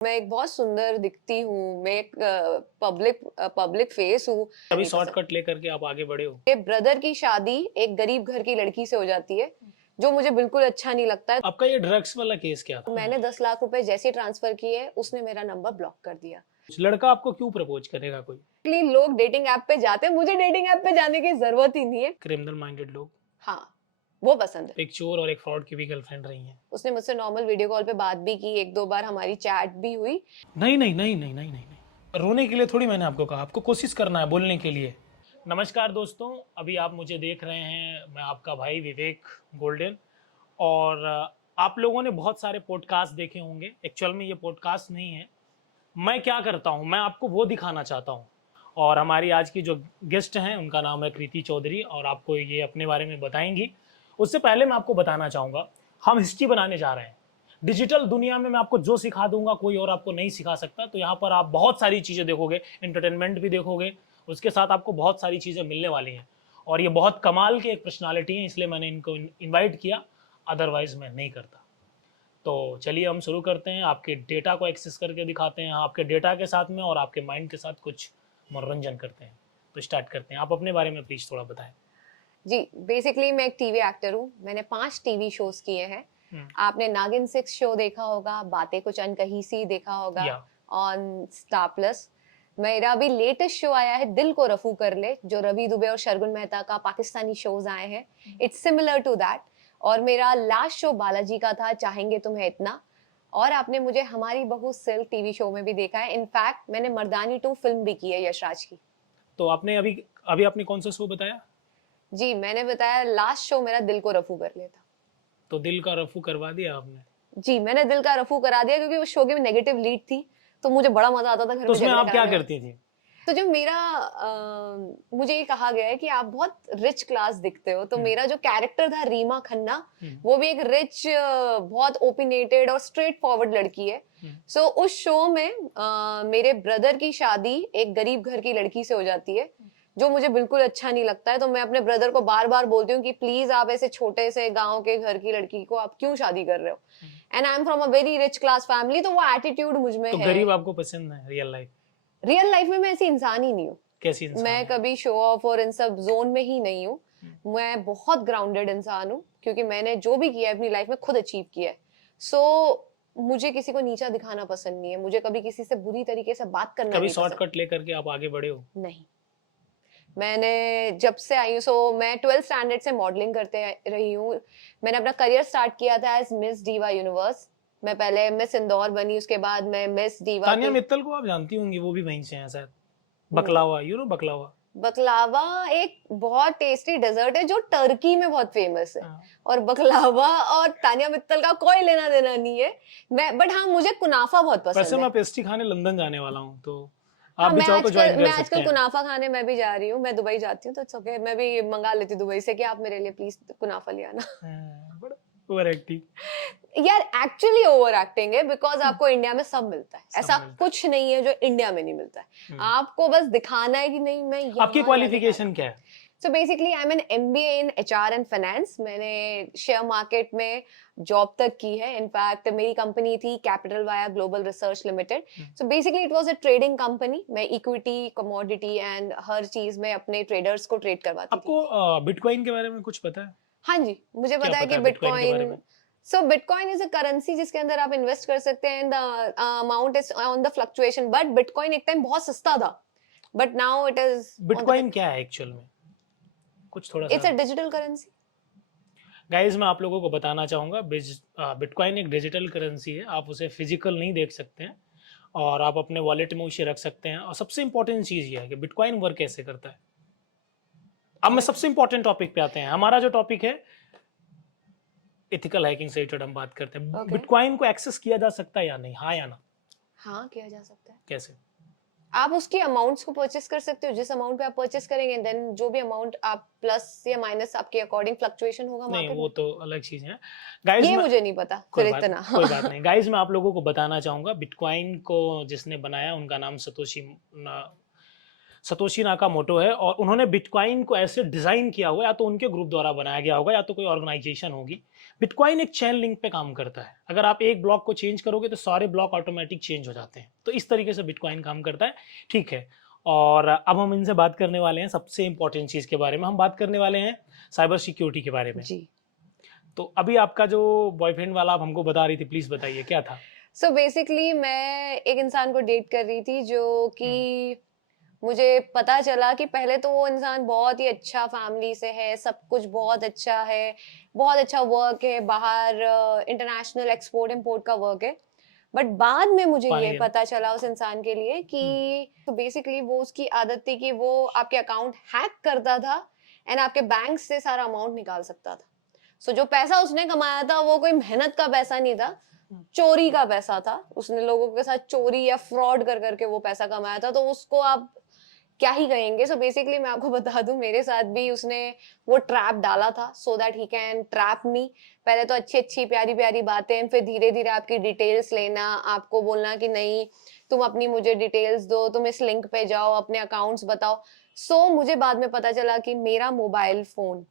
मैं एक बहुत सुंदर दिखती हूँ, मैं एक पब्लिक फेस हूँ। अभी शॉर्टकट लेकर के आप आगे बढ़े हो। मेरे ब्रदर की शादी एक गरीब घर की लड़की से हो जाती है, जो मुझे बिल्कुल अच्छा नहीं लगता है। आपका ये ड्रग्स वाला केस क्या तो था? मैंने 10 लाख रुपए जैसे ही ट्रांसफर किए, उसने मेरा नंबर ब्लॉक कर दिया। लड़का आपको क्यों प्रपोज करेगा? कोई इसलिए लोग डेटिंग ऐप पे जाते हैं, मुझे डेटिंग ऐप पे जाने की जरूरत ही नहीं है। क्रिमिनल माइंडेड लोग। हाँ, वो पसंद है। एक चोर और एक फ्रॉड की भी गर्लफ्रेंड रही हैं। उसने मुझसे नॉर्मल वीडियो कॉल पे बात भी की, एक दो बार हमारी चैट भी हुई। नहीं नहीं नहीं नहीं नहीं नहीं नहीं, रोने के लिए थोड़ी मैंने आपको कहा, आपको कोशिश करना है बोलने के लिए। नमस्कार दोस्तों, अभी आप मुझे देख रहे हैं, मैं आपका भाई विवेक गोल्डन। और आप लोगों ने बहुत सारे पॉडकास्ट देखे होंगे। एक्चुअल में ये पॉडकास्ट नहीं है। मैं क्या करता हूँ, मैं आपको वो दिखाना चाहता हूँ। और हमारी आज की जो गेस्ट हैं उनका नाम है कृति चौधरी, और आपको ये अपने बारे में बताएंगी। उससे पहले मैं आपको बताना चाहूँगा, हम हिस्ट्री बनाने जा रहे हैं। डिजिटल दुनिया में मैं आपको जो सिखा दूंगा कोई और आपको नहीं सिखा सकता। तो यहाँ पर आप बहुत सारी चीज़ें देखोगे, एंटरटेनमेंट भी देखोगे, उसके साथ आपको बहुत सारी चीज़ें मिलने वाली हैं। और ये बहुत कमाल की एक पर्सनालिटी है, इसलिए मैंने इनको इन्वाइट किया, अदरवाइज मैं नहीं करता। तो चलिए हम शुरू करते हैं, आपके डेटा को एक्सेस करके दिखाते हैं, आपके डेटा के साथ में और आपके माइंड के साथ कुछ मनोरंजन करते हैं। तो स्टार्ट करते हैं, आप अपने बारे में प्लीज थोड़ा बताएं। जी, बेसिकली मैं एक टीवी एक्टर हूँ। मैंने 5 टीवी शोज किए हैं। आपने नागिन 6 शो देखा होगा, बातें कुछ अनकही सी देखा होगा या ऑन स्टार प्लस। मेरा अभी लेटेस्ट शो आया है दिल को रफू कर ले, जो रवि दुबे और शर्गुन मेहता का पाकिस्तानी शोज आए हैं। It's similar to that. और मेरा लास्ट शो बालाजी का था, चाहेंगे तुम्हें इतना। और आपने मुझे हमारी बहू सिल्क टीवी शो में भी देखा है। इनफैक्ट मैंने मर्दानी 2 फिल्म भी की है यशराज की। तो आपने अभी अभी आपने कौन सा शो बताया? जी, मैंने बताया लास्ट शो मेरा दिल को रफू कर ले था। तो दिल का रफू करवा दिया आपने? जी, मैंने दिल का रफू करा दिया, क्योंकि उस शो की नेगेटिव लीड थी, तो मुझे बड़ा मजा आता था घर तो में उसमें झगड़े आप क्या कराने में। करती थी? तो जो मेरा मुझे ये कहा गया है कि आप बहुत रिच क्लास दिखते हो, तो मेरा जो कैरेक्टर था रीमा खन्ना, वो भी एक रिच, बहुत ओपिनेटेड और स्ट्रेट फॉरवर्ड लड़की है। सो उस शो में मेरे ब्रदर की शादी एक गरीब घर की लड़की से हो जाती है, जो मुझे बिल्कुल अच्छा नहीं लगता है। तो मैं अपने ब्रदर को बार बार बोलती हूँ कि प्लीज आप ऐसे छोटे से गांव के घर की लड़की को आप क्यों शादी कर रहे हो। And I am from a very rich class family, तो वो एटीट्यूड मुझ में तो है। गरीब आपको पसंद है रियल लाइफ? रियल लाइफ में मैं ऐसी इंसान ही नहीं हूँ। कैसी इंसान मैं है? कभी शो ऑफ और इन सब जोन में ही नहीं हूँ। मैं बहुत ग्राउंडेड इंसान हूँ, क्योंकि मैंने जो भी किया है अपनी लाइफ में खुद अचीव किया है। सो मुझे किसी को नीचा दिखाना पसंद नहीं है, मुझे कभी किसी से बुरी तरीके से बात करना कभी नहीं पसंद। शॉर्टकट लेकर के आप आगे बढ़े हो? नहीं, मैंने जब से आई हूँ, मैं 12th स्टैंडर्ड से मॉडलिंग करते रही हूँ। मैंने अपना करियर स्टार्ट किया था एज मिस डीवा यूनिवर्स। मैं पहले मिस इंदौर बनी, उसके बाद मैं मिस डीवा तानिया की। मित्तल को आप जानती होंगी, वो भी वहीं से हैं शायद। नहीं, बकलावा, यू नो बकलावा? बकलावा एक बहुत टेस्टी डेजर्ट है जो टर्की में बहुत फेमस है। हाँ। और बकलावा और तानिया मित्तल का कोई लेना देना नहीं है। बट हाँ, मुझे कुनाफा बहुत वैसे पसंद मैं है। पेस्ट्री खाने लंदन जाने वाला हूँ, तो हाँ, आप भी चाहो तो ज्वाइन मैं कर सकते आजकल हैं। कुनाफा खाने मैं भी जा रही हूँ। मैं दुबई जाती हूँ, तो इट्स ओके, मैं भी मंगा लेती हूँ दुबई से कि आप मेरे लिए प्लीज कुनाफा ले आना। बड़ा ओवर एक्टिंग। यार एक्चुअली ओवर एक्टिंग है, बिकॉज आपको इंडिया में सब मिलता है। सब ऐसा मिलता कुछ नहीं है जो इंडिया में नहीं मिलता है। आपको बस दिखाना है कि नहीं, मैं है। आपकी यहाँ जाके खाता क्वालिफिकेशन हूँ। क्या है? So basically I am an MBA in HR and finance. मैंने शेयर मार्केट में जॉब तक की है। इनफैक्ट मेरी कंपनी थी capital via global research limited. So basically it was a trading company. मैं इक्विटी, कमोडिटी एंड हर चीज में अपने ट्रेडर्स को ट्रेड करवाती थी। आपको बिटकॉइन के बारे में कुछ पता है? हाँ जी, मुझे क्या पता है पता कि है बिटकॉइन के बारे बिटकॉइन। में? सो बिटकॉइन इज अ करेंसी जिसके अंदर आप इन्वेस्ट कर सकते हैं। The amount is on the fluctuation, but bitcoin एक टाइम बहुत सस्ता था, but now it is on the. Bitcoin क्या है एक्चुअल में, कुछ थोड़ा सा? It's a digital currency. Guys मैं आप लोगों को बताना चाहूँगा, बिटकॉइन एक डिजिटल करेंसी है, आप उसे फिजिकल नहीं देख सकते हैं, और आप अपने वॉलेट में उसे रख सकते हैं। और सबसे इंपॉर्टेंट चीज़ ये है कि बिटकॉइन वर्क कैसे करता है। अब मैं सबसे इंपॉर्टेंट टॉपिक पे आते हैं। हमारा जो टॉपिक है एथिकल हैकिंग से रिलेटेड हम बात करते हैं। ओके, बिटकॉइन को एक्सेस किया जा सकता है या नहीं, हाँ या ना? हाँ किया जा सकता है। कैसे? आप उसकी अमाउंट्स को परचेस कर सकते हो। जिस अमाउंट पे आप परचेस करेंगे, देन जो भी अमाउंट आप प्लस या माइनस आपके अकॉर्डिंग फ्लक्चुएशन होगा नहीं, मार्केट वो में। तो अलग चीज़ है। गाइस ये मैं मुझे नहीं पता फिर इतना। कोई बात नहीं। गाइस मैं आप लोगों को बताना चाहूँगा, बिटकॉइन को जिसने बनाया उनका नाम सतोशी सतोशी नाकामोटो है और उन्होंने बिटकॉइन को ऐसे डिजाइन किया हुआ, या तो उनके ग्रुप द्वारा बनाया गया होगा या तो कोई ऑर्गेनाइजेशन होगी। बिटकॉइन एक चेन लिंक पे काम करता है, अगर आप एक ब्लॉक को चेंज करोगे तो सारे ब्लॉक ऑटोमेटिक चेंज हो जाते हैं। तो इस तरीके से बिटकॉइन काम करता है, ठीक है। और अब हम इनसे बात करने वाले हैं सबसे इंपॉर्टेंट चीज के बारे में, हम बात करने वाले हैं साइबर सिक्योरिटी के बारे में। जी। तो अभी आपका जो बॉयफ्रेंड वाला आप हमको बता रही थी, प्लीज बताइए क्या था। सो बेसिकली मैं एक इंसान को डेट कर रही थी जो कि मुझे पता चला कि पहले तो वो इंसान बहुत ही अच्छा फैमिली से है, सब कुछ बहुत अच्छा है, बहुत अच्छा वर्क है, बाहर इंटरनेशनल एक्सपोर्ट इंपोर्ट का वर्क है। बट बाद में मुझे पानी ये देना। पता चला उस इंसान के लिए कि तो बेसिकली वो उसकी आदत थी कि वो आपके अकाउंट हैक करता था एंड आपके बैंक से सारा अमाउंट निकाल सकता था। सो जो पैसा उसने कमाया था वो कोई मेहनत का पैसा नहीं था, चोरी का पैसा था। उसने लोगों के साथ चोरी या फ्रॉड कर करके वो पैसा कमाया था, तो उसको आप क्या ही कहेंगे। सो बेसिकली मैं आपको बता दूं, मेरे साथ भी उसने वो ट्रैप डाला था so that he can trap me. पहले तो अच्छी अच्छी प्यारी प्यारी बातें, फिर धीरे धीरे आपकी डिटेल्स लेना, आपको बोलना कि नहीं तुम अपनी मुझे डिटेल्स दो, तुम इस लिंक पे जाओ, अपने अकाउंट्स बताओ। सो मुझे बाद में पता चला कि मेरा मोबाइल फोन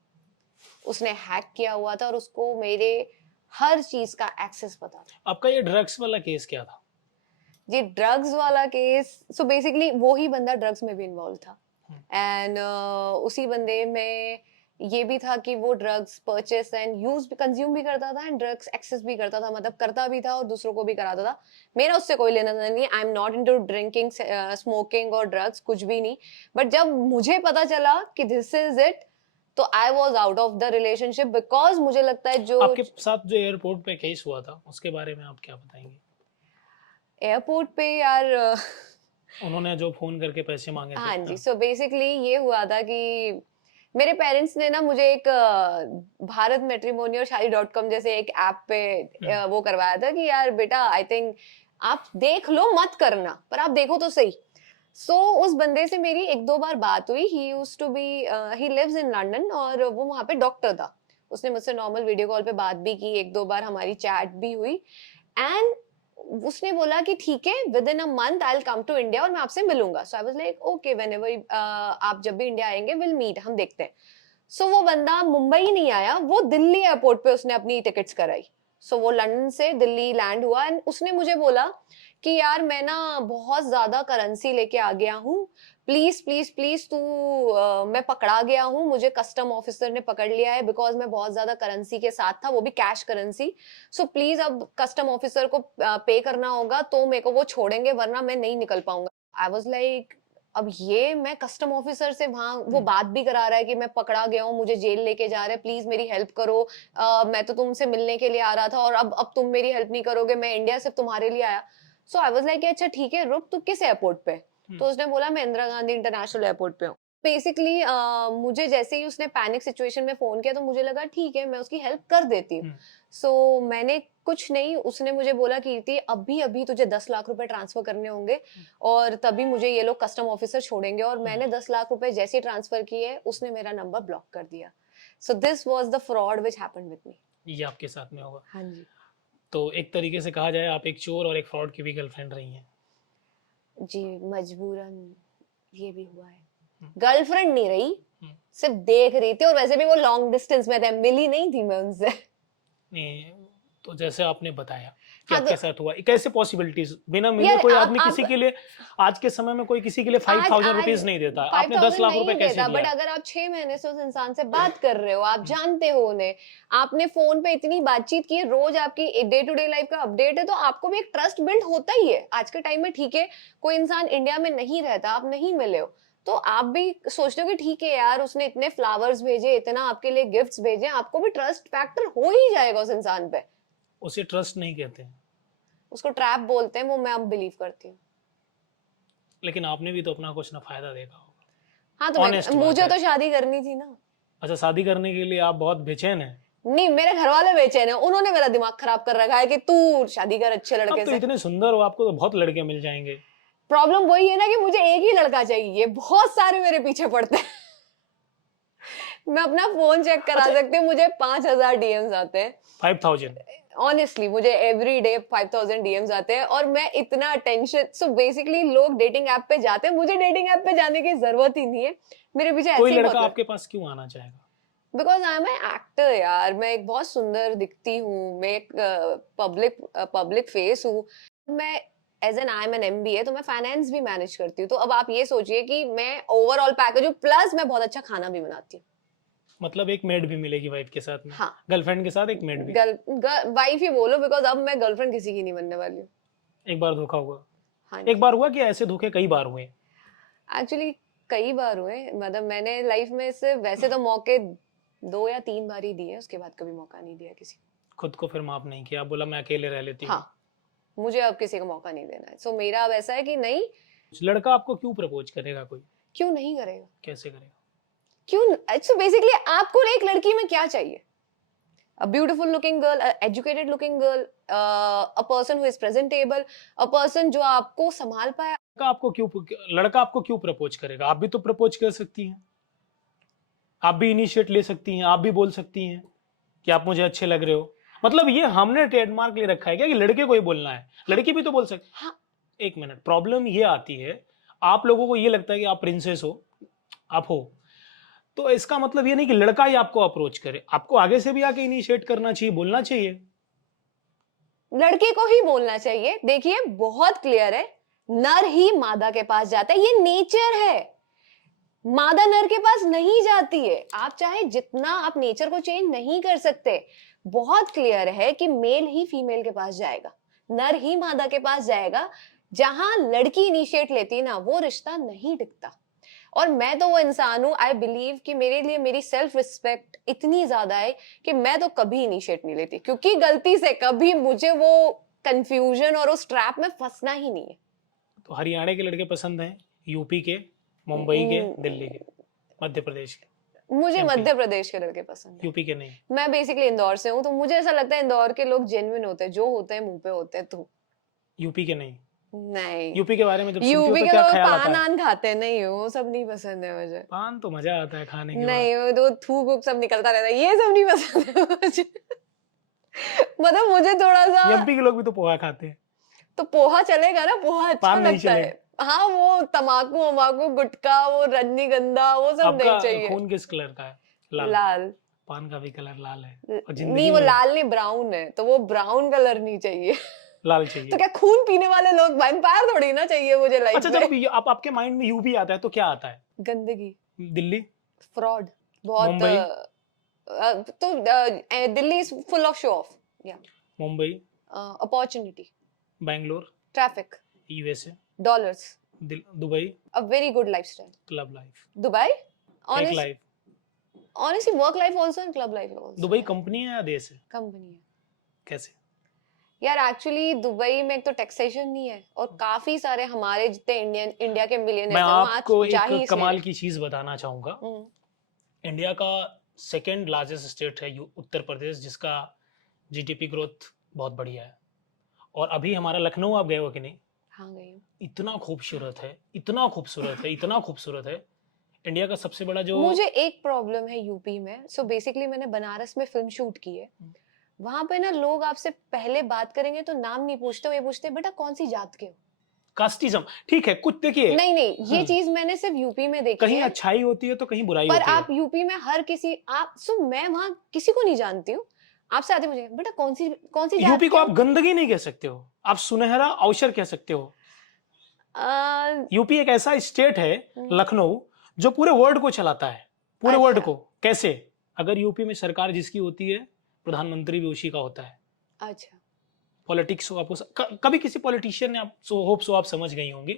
उसने हैक किया हुआ था और उसको मेरे हर चीज का एक्सेस पता था। आपका ये ड्रग्स वाला केस क्या था। जी, ड्रग्स वाला केस, सो बेसिकली वो ही बंदा ड्रग्स में भी इन्वॉल्व था एंड उसी बंदे में ये भी था कि वो drugs purchase and use consume भी करता था एंड ड्रग्स एक्सेस भी करता था, मतलब करता भी था और दूसरों को भी कराता था। मेरा उससे कोई लेना देना नहीं, I am not into drinking smoking और ड्रग्स, कुछ भी नहीं। बट जब मुझे पता चला कि दिस इज इट, तो I was out of the relationship, because मुझे लगता है जो आपके साथ जो एयरपोर्ट पे केस हुआ था उसके बारे में आप क्या बताएंगे। एयरपोर्ट पे यार उन्होंने जो फोन करके पैसे मांगे थे। हाँ जी, सो बेसिकली ये हुआ था कि मेरे पेरेंट्स ने ना मुझे एक भारत मैट्रिमोनी और शादी.com जैसे एक ऐप पे वो करवाया था कि यार बेटा आई थिंक आप देख लो, मत करना पर आप देखो तो सही। सो उस बंदे से मेरी एक दो बार बात हुई। He used to be, he lives in London और वो वहां पे डॉक्टर था। उसने मुझसे नॉर्मल वीडियो कॉल पे बात भी की, एक दो बार हमारी चैट भी हुई एंड उसने बोला कि ठीक है within a month I will come to India और मैं आपसे मिलूंगा। So I was like okay, whenever आप जब भी इंडिया आएंगे विल मीट, हम देखते हैं। सो वो बंदा मुंबई नहीं आया, वो दिल्ली एयरपोर्ट पे उसने अपनी टिकट्स कराई। सो वो लंदन से दिल्ली लैंड हुआ एंड उसने मुझे बोला कि यार मैं ना बहुत ज्यादा करेंसी लेके आ गया हूँ, प्लीज प्लीज प्लीज तू मैं पकड़ा गया हूँ, मुझे कस्टम ऑफिसर ने पकड़ लिया है बिकॉज मैं बहुत ज्यादा करेंसी के साथ था, वो भी कैश करेंसी। सो प्लीज अब कस्टम ऑफिसर को पे करना होगा तो मेरे को वो छोड़ेंगे वरना मैं नहीं निकल पाऊंगा। आई वाज लाइक अब ये मैं कस्टम ऑफिसर से वहां वो बात भी करा रहा है कि मैं पकड़ा गया हूँ, मुझे जेल लेके जा रहे हैं, प्लीज मेरी हेल्प करो, मैं तो तुमसे मिलने के लिए आ रहा था और अब तुम मेरी हेल्प नहीं करोगे, मैं इंडिया सिर्फ तुम्हारे लिए आया। सो आई वाज लाइक अच्छा ठीक है रुक, तू किस एयरपोर्ट पे? तो उसने बोला मैं इंदिरा गांधी इंटरनेशनल एयरपोर्ट पे हूँ। बेसिकली मुझे जैसे ही उसने पैनिक सिचुएशन में फोन किया तो मुझे लगा ठीक है मैं उसकी हेल्प कर देती हूँ। सो मैंने कुछ नहीं, उसने मुझे बोला कीर्ति अभी अभी तुझे 10 लाख रुपए ट्रांसफर करने होंगे और तभी मुझे ये लोग कस्टम ऑफिसर छोड़ेंगे, और मैंने 10 लाख रुपए जैसे ही ट्रांसफर किए उसने मेरा नंबर ब्लॉक कर दिया। So this was the fraud which happened with me. ये आपके साथ में होगा। हाँ जी। तो एक तरीके से कहा जाए आप एक चोर और एक फ्रॉड की भी गर्लफ्रेंड रही हैं। जी, मजबूरन ये भी हुआ है। गर्लफ्रेंड नहीं रही, सिर्फ देख रही थी और वैसे भी वो लॉन्ग डिस्टेंस में थे, मिली नहीं थी मैं उनसे। नहीं, तो जैसे आपने बताया कि हाँ, आपके तो साथ हुआ, कैसे पॉसिबिलिटीज, बिना मिले यार कोई आप आदमी किसी के लिए आज के समय में कोई किसी के लिए 5,000 रुपीज नहीं देता, आपने 10 लाख रुपए कैसे बट दिया। अगर आप 6 महीने से उस इंसान से बात कर रहे हो, आप जानते हो उन्हें, आपने फोन पे इतनी बातचीत की है, रोज आपकी डे टू डे लाइफ का अपडेट है, तो आपको भी एक ट्रस्ट बिल्ड होता ही है आज के टाइम में। ठीक है कोई इंसान इंडिया में नहीं रहता, आप नहीं मिले हो, तो आप भी सोचते हो कि ठीक है यार उसने इतने फ्लावर्स भेजे, इतना आपके लिए गिफ्ट्स भेजे, आपको भी ट्रस्ट फैक्टर हो ही जाएगा उस इंसान पे। उसे ट्रस्ट नहीं कहते हैं, उसको ट्रैप बोलते हैं, वो मैं अब बिलीव करती हूँ। लेकिन आपने भी तो अपना कुछ ना फायदा देखा होगा। हाँ तो Honest बात मुझे है। तो शादी करनी थी ना। अच्छा, शादी करने के लिए आप बहुत बेचैन हैं। नहीं, मेरे घर वाले बेचैन है, उन्होंने मेरा दिमाग खराब कर रखा है कि तू शादी कर अच्छे आप लड़के तो से। इतने सुंदर हो, आपको तो बहुत लड़के मिल जाएंगे। प्रॉब्लम वही है ना कि मुझे एक ही लड़का चाहिए, बहुत सारे मेरे पीछे पड़ते हैं। मैं अपना फोन चेक करा अच्छा। सकती हूँ, मुझे 5,000 डीएम्स आते हैं। 5,000। ऑनेस्टली मुझे एवरी डे 5000 डीएम्स आते हैं और मैं इतना अटेंशन, सो बेसिकली लोग डेटिंग ऐप पे जाते हैं, मुझे डेटिंग ऐप पे जाने की जरूरत ही नहीं है, मेरे पीछे ऐसे कोई ही लड़का आपके पास क्यों आना चाहेगा? Because I am an actor यार, मैं एक बहुत सुंदर दिखती हूँ, मैं एक पब्लिक फेस हूँ, मैं as an I am an MBA, तो मैं फाइनेंस भी मैनेज करती हूँ, तो अब आप ये सोचिए कि मैं ओवरऑल पैकेज हूँ, प्लस मैं बहुत अच्छा खाना भी बनाती हूँ। मतलब एक मेड भी मिलेगी वाइफ के साथ में? हाँ, गर्लफ्रेंड के साथ एक मेड भी? वाइफ ही बोलो, बिकॉज अब मैं गर्लफ्रेंड किसी की नहीं बनने वाली हूँ। एक बार धोखा हुआ? हाँ, एक बार हुआ कि ऐसे धोखे कई बार हुए? एक्चुअली कई बार हुए, मतलब मैंने लाइफ में से वैसे तो मौके 2 या 3 बार ही दिए, उसके बाद कभी मौका नहीं दिया किसी को। खुद को फिर माफ नहीं किया, बोला मैं अकेले रह लेती हूँ? हाँ, मुझे अब किसी को मौका नहीं देना है, सो मेरा अब ऐसा है कि नहीं। लड़का आपको क्यों प्रपोज करेगा कोई? क्यों नहीं करेगा? कैसे करेगा? क्यों? सो बेसिकली आपको एक लड़की में क्या चाहिए? A beautiful looking girl, a educated looking girl, a person who is presentable, a person जो आपको संभाल पाए। लड़का आपको क्यों प्रपोज करेगा? आप भी तो प्रपोज कर सकती हैं, आप भी इनिशिएट ले सकती हैं, आप भी बोल सकती हैं कि आप मुझे अच्छे लग रहे हो। मतलब ये हमने ट्रेडमार्क ले रखा है क्या कि लड़के को ही बोलना है? लड़की भी तो बोल सकती। हाँ, एक मिनट, प्रॉब्लम ये आती है, आप लोगों को ये लगता है कि आप प्रिंसेस हो, आप हो, तो इसका मतलब ये नहीं कि लड़का ही आपको अप्रोच करे, आपको आगे से भी आके इनिशिएट करना चाहिए, बोलना चाहिए। लड़के को ही बोलना चाहिए। देखिए बहुत क्लियर है, नर ही मादा के पास जाता है, ये नेचर है, मादा नर के पास नहीं जाती है। आप चाहे जितना, आप नेचर को चेंज नहीं कर सकते। बहुत क्लियर है कि मेल ही फीमेल के पास जाएगा, नर ही मादा के पास जाएगा। जहां लड़की इनिशिएट लेती है ना, वो रिश्ता नहीं टिकता। और मैं तो वो इंसान हूं, आई बिलीव कि मेरे लिए मेरी सेल्फ रिस्पेक्ट इतनी ज्यादा है कि मैं तो कभी इनिशिएट नहीं लेती, क्योंकि गलती से कभी मुझे वो कंफ्यूजन और उस ट्रैप में फंसना ही नहीं है। तो हरियाणा के लड़के पसंद हैं, यूपी के, मुंबई के, दिल्ली के, मध्य प्रदेश के? मुझे MP? मध्य प्रदेश के लड़के पसंद है। यूपी के नहीं? मैं बेसिकली इंदौर से हूँ, तो मुझे ऐसा लगता है इंदौर के लोग जेन्युइन होते हैं, जो होते हैं मुंह पे होते हैं। तो यूपी के नहीं? नहीं, यूपी के बारे में जब सुनती हो यूपी तो के क्या लोग ख्याल आता पान है? आन खाते हैं, नहीं वो सब नहीं पसंद है मुझे। पान तो मजा आता है खाने के बाद। नहीं, वो तो थूक वूक सब निकलता रहता है, ये सब नहीं पसंद है मुझे। मतलब मुझे थोड़ा सा, एमपी के लोग भी तो पोहा खाते हैं। तो पोहा चलेगा ना, पोहा अच्छा पान नहीं लगता है। हाँ, वो तमाकू वमाकू गुटखा, वो रजनीगंधा, वो सब नहीं आपका चाहिए। खून किस कलर का है? लाल? लाल। पान का भी कलर लाल है और नहीं, जिंदगी वो में लाल नहीं, ब्राउन है, तो वो ब्राउन कलर नहीं चाहिए। लाल तो चाहिए। क्या खून पीने वाले लोग वैम्पायर थोड़ी ना चाहिए मुझे लाइफ अच्छा, में। जब आपके माइंड में यूपी आता है तो क्या आता है? गंदगी, दिल्ली? फ्रॉड, बहुत Mumbai? Delhi is full of show off, या Mumbai? Opportunity, Bangalore? Traffic, USA? Dollars, Dubai? A very good lifestyle. Club life? Dubai, एक life? honestly work life also and club life also। Dubai company है या देश है? कंपनी है कैसे? यार। एक्चुअली दुबई में एक तो टैक्सेशन नहीं है, और काफी सारे हमारे जितने इंडिया के मैं मिलियनेयर्स आपको जा ही एक इसलिए कमाल रहे। की चीज बताना चाहूंगा। हम्म, इंडिया का सेकेंड लार्जेस्ट स्टेट है उत्तर प्रदेश, जिसका जीडीपी ग्रोथ बहुत बढ़िया है। और अभी हमारा लखनऊ, आप गए हो कि नहीं? हाँ गई हूँ। इतना खूबसूरत है, इतना खूबसूरत है, इतना खूबसूरत है। इंडिया का सबसे बड़ा जो, मुझे एक प्रॉब्लम है यूपी में। सो बेसिकली मैंने बनारस में फिल्म शूट की है। वहां पे ना लोग आपसे पहले बात करेंगे तो नाम नहीं पूछते, ये पूछते बेटा कौन सी जात के हो। कास्टिज्म, ठीक है, कुछ देखिए। नहीं नहीं, ये चीज मैंने सिर्फ यूपी में देखी कहीं है। अच्छाई होती है तो कहीं बुराई पर होती है। आप यूपी में हर किसी, आप सो मैं वहां किसी को नहीं जानती हूँ, आपसे आते मुझे बेटा कौन सी जात यूपी को के आप गंदगी नहीं कह सकते हो, आप सुनहरा अवसर कह सकते हो। हो? यूपी एक ऐसा स्टेट है, लखनऊ, जो पूरे वर्ल्ड को चलाता है, पूरे अच्छा। वर्ल्ड को। कैसे? अगर यूपी में सरकार जिसकी होती है, प्रधानमंत्री भी उसी का होता है। अच्छा। पॉलिटिक्स हो, आपको कभी किसी पॉलिटिशियन ने, आप होप सो आप समझ गई होंगी।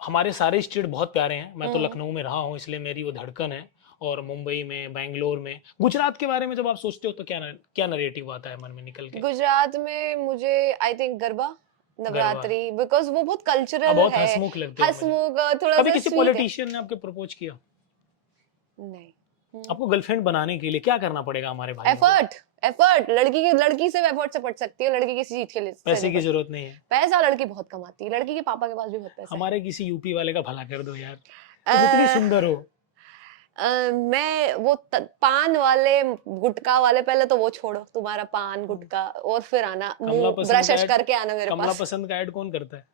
हमारे सारे स्टेट बहुत प्यारे हैं। मैं तो लखनऊ में रहा हूँ, इसलिए मेरी वो धड़कन है। और मुंबई में, बैंगलोर में, गुजरात के बारे में जब आप सोचते हो तो क्या नरेटिव आता है मन में निकल के? गुजरात में मुझे I think garba, Navratri, because वो बहुत कल्चरल बहुत है, हंसमुख लगते हैं मुझे। हंसमुख, थोड़ा कभी सा किसी स्वीट है। पॉलिटिशियन ने आपके प्रपोज किया? नहीं। आपको गर्लफ्रेंड बनाने के लिए क्या करना पड़ेगा हमारे भाई? एफर्ट लड़की से एफर्ट से पढ़ सकती है, लड़की किसी चीज के लिए पैसे की जरूरत नहीं है। पैसा लड़की बहुत कमाती है, लड़की के पापा के पास भी बहुत पैसा है। हमारे किसी यूपी वाले का भला कर दो यार, तुम इतनी सुंदर हो। मैं वो पान वाले गुटखा वाले, पहले तो वो छोड़ो, तुम्हारा पान गुटखा, और फिर आना कमला मुंह पसंद ब्रश का ऐड, करके आना मेरे कमला पास। पसंद का ऐड कौन करता है?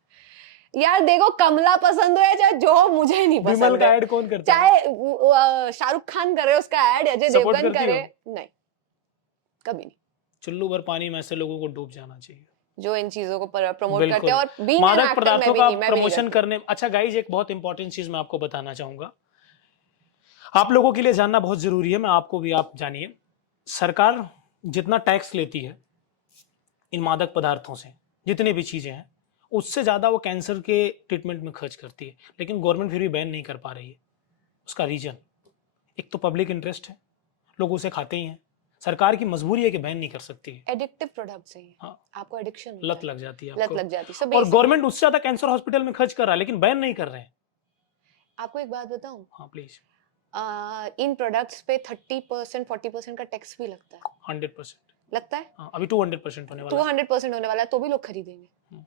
यार देखो, कमला पसंद हो या चाहे जो हो, मुझे नहीं विमल पसंद का है। ऐड कौन करता है? चाहे शाहरुख खान करे उसका ऐड, अजय सपोर्ट देवगन करती करे, हो? नहीं, कभी नहीं। चुल्लू भर पानी में ऐसे लोगों को डूब जाना चाहिए जो इन चीजों को प्रमोट करते बिल्कुल। हैं, और बीइंग एन मादक एक्टर पदार्थों मैं का भी नहीं प्रमोशन करती। करने, अच्छा गाइज एक बहुत इंपॉर्टेंट चीज मैं आपको बताना चाहूंगा, आप लोगों के लिए जानना बहुत जरूरी है, मैं आपको भी आप जानिए। सरकार जितना टैक्स लेती है इन मादक पदार्थों से, जितनी भी चीजें हैं, उससे ज्यादा वो कैंसर के ट्रीटमेंट में खर्च करती है, लेकिन गवर्नमेंट फिर भी बैन नहीं कर पा रही है। उसका रीजन एक तो पब्लिक इंटरेस्ट है, लोग उसे खाते ही हैं, सरकार की मजबूरी है कि बैन नहीं कर सकती है। एडिक्टिव प्रोडक्ट्स है ये। हाँ, आपको एडिक्शन लत लग जाती है लत आपको, लग जाती है। और गवर्नमेंट उससे ज्यादा कैंसर हॉस्पिटल में खर्च कर रहा है, लेकिन बैन नहीं कर रहे हैं। आपको एक बात बताऊं, हाँ प्लीज। इन प्रोडक्ट्स पे 30% 40% का टैक्स भी लगता है। 100% लगता है। हाँ, अभी 200% होने वाला है। 200% होने वाला है, तो भी लोग खरीदेंगे, हम्म।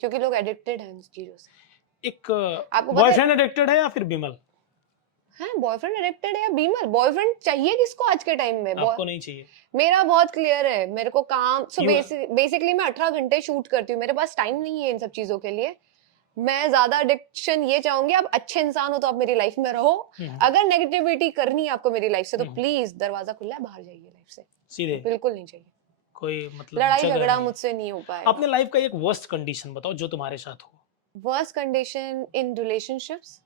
क्योंकि लोग एडिक्टेड हैं इन चीजों से। एक आपको पता है, बॉयफ्रेंड एडिक्टेड है या फिर बिमल? है बॉयफ्रेंड एडिक्टेड है या बीमल? बॉयफ्रेंड चाहिए किसको आज के टाइम में? आपको नहीं चाहिए? मेरा बहुत क्लियर है, मेरे को काम You- बेसिकली मैं 18 घंटे शूट करती हूँ, मेरे पास टाइम नहीं है इन सब चीजों के लिए। मैं ज्यादा एडिक्शन ये चाहूंगी, आप अच्छे इंसान हो तो आप मेरी लाइफ में रहो। अगर नेगेटिविटी करनी है आपको मेरी लाइफ से, तो प्लीज दरवाजा खुला है, बाहर जाइए लाइफ से, सीधे, बिल्कुल नहीं चाहिए। कोई मतलब लड़ाई जगह झगड़ा नहीं। मुझसे नहीं हो पाएगा। अपने लाइफ का एक वर्स्ट कंडीशन बताओ जो तुम्हारे साथ हो। Worst condition in relationships,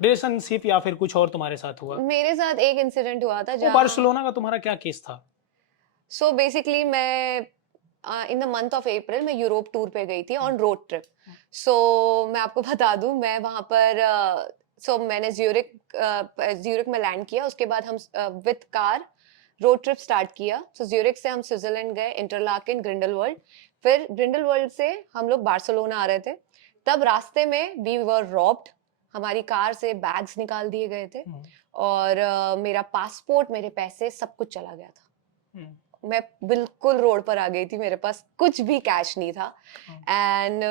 relationship या फिर कुछ और तुम्हारे साथ हुआ? मेरे साथ एक इंसिडेंट हुआ था वो जहाँ, बार्सिलोना का तुम्हारा क्या केस था? सो बेसिकली मैं in the month of April मैं यूरोप टूर पे गई थी ऑन रोड ट्रिप। सो मैं आपको बता दूं, मैं वहां पर मैंने ज्यूरिक में लैंड किया, उसके बाद हम with car road trip start किया। सो ज्यूरिक से हम स्विट्जरलैंड गए, इंटरलाकेन, ग्रिंडलवाल्ड, फिर ग्रिंडलवाल्ड से हम लोग बार्सिलोना आ रहे थे। तब रास्ते में वी वर रॉब्ड, हमारी कार से बैग्स निकाल दिए गए थे, और मेरा पासपोर्ट, मेरे पैसे, सब कुछ चला गया था। मैं बिल्कुल रोड पर आ गई थी, मेरे पास कुछ भी कैश नहीं था। एंड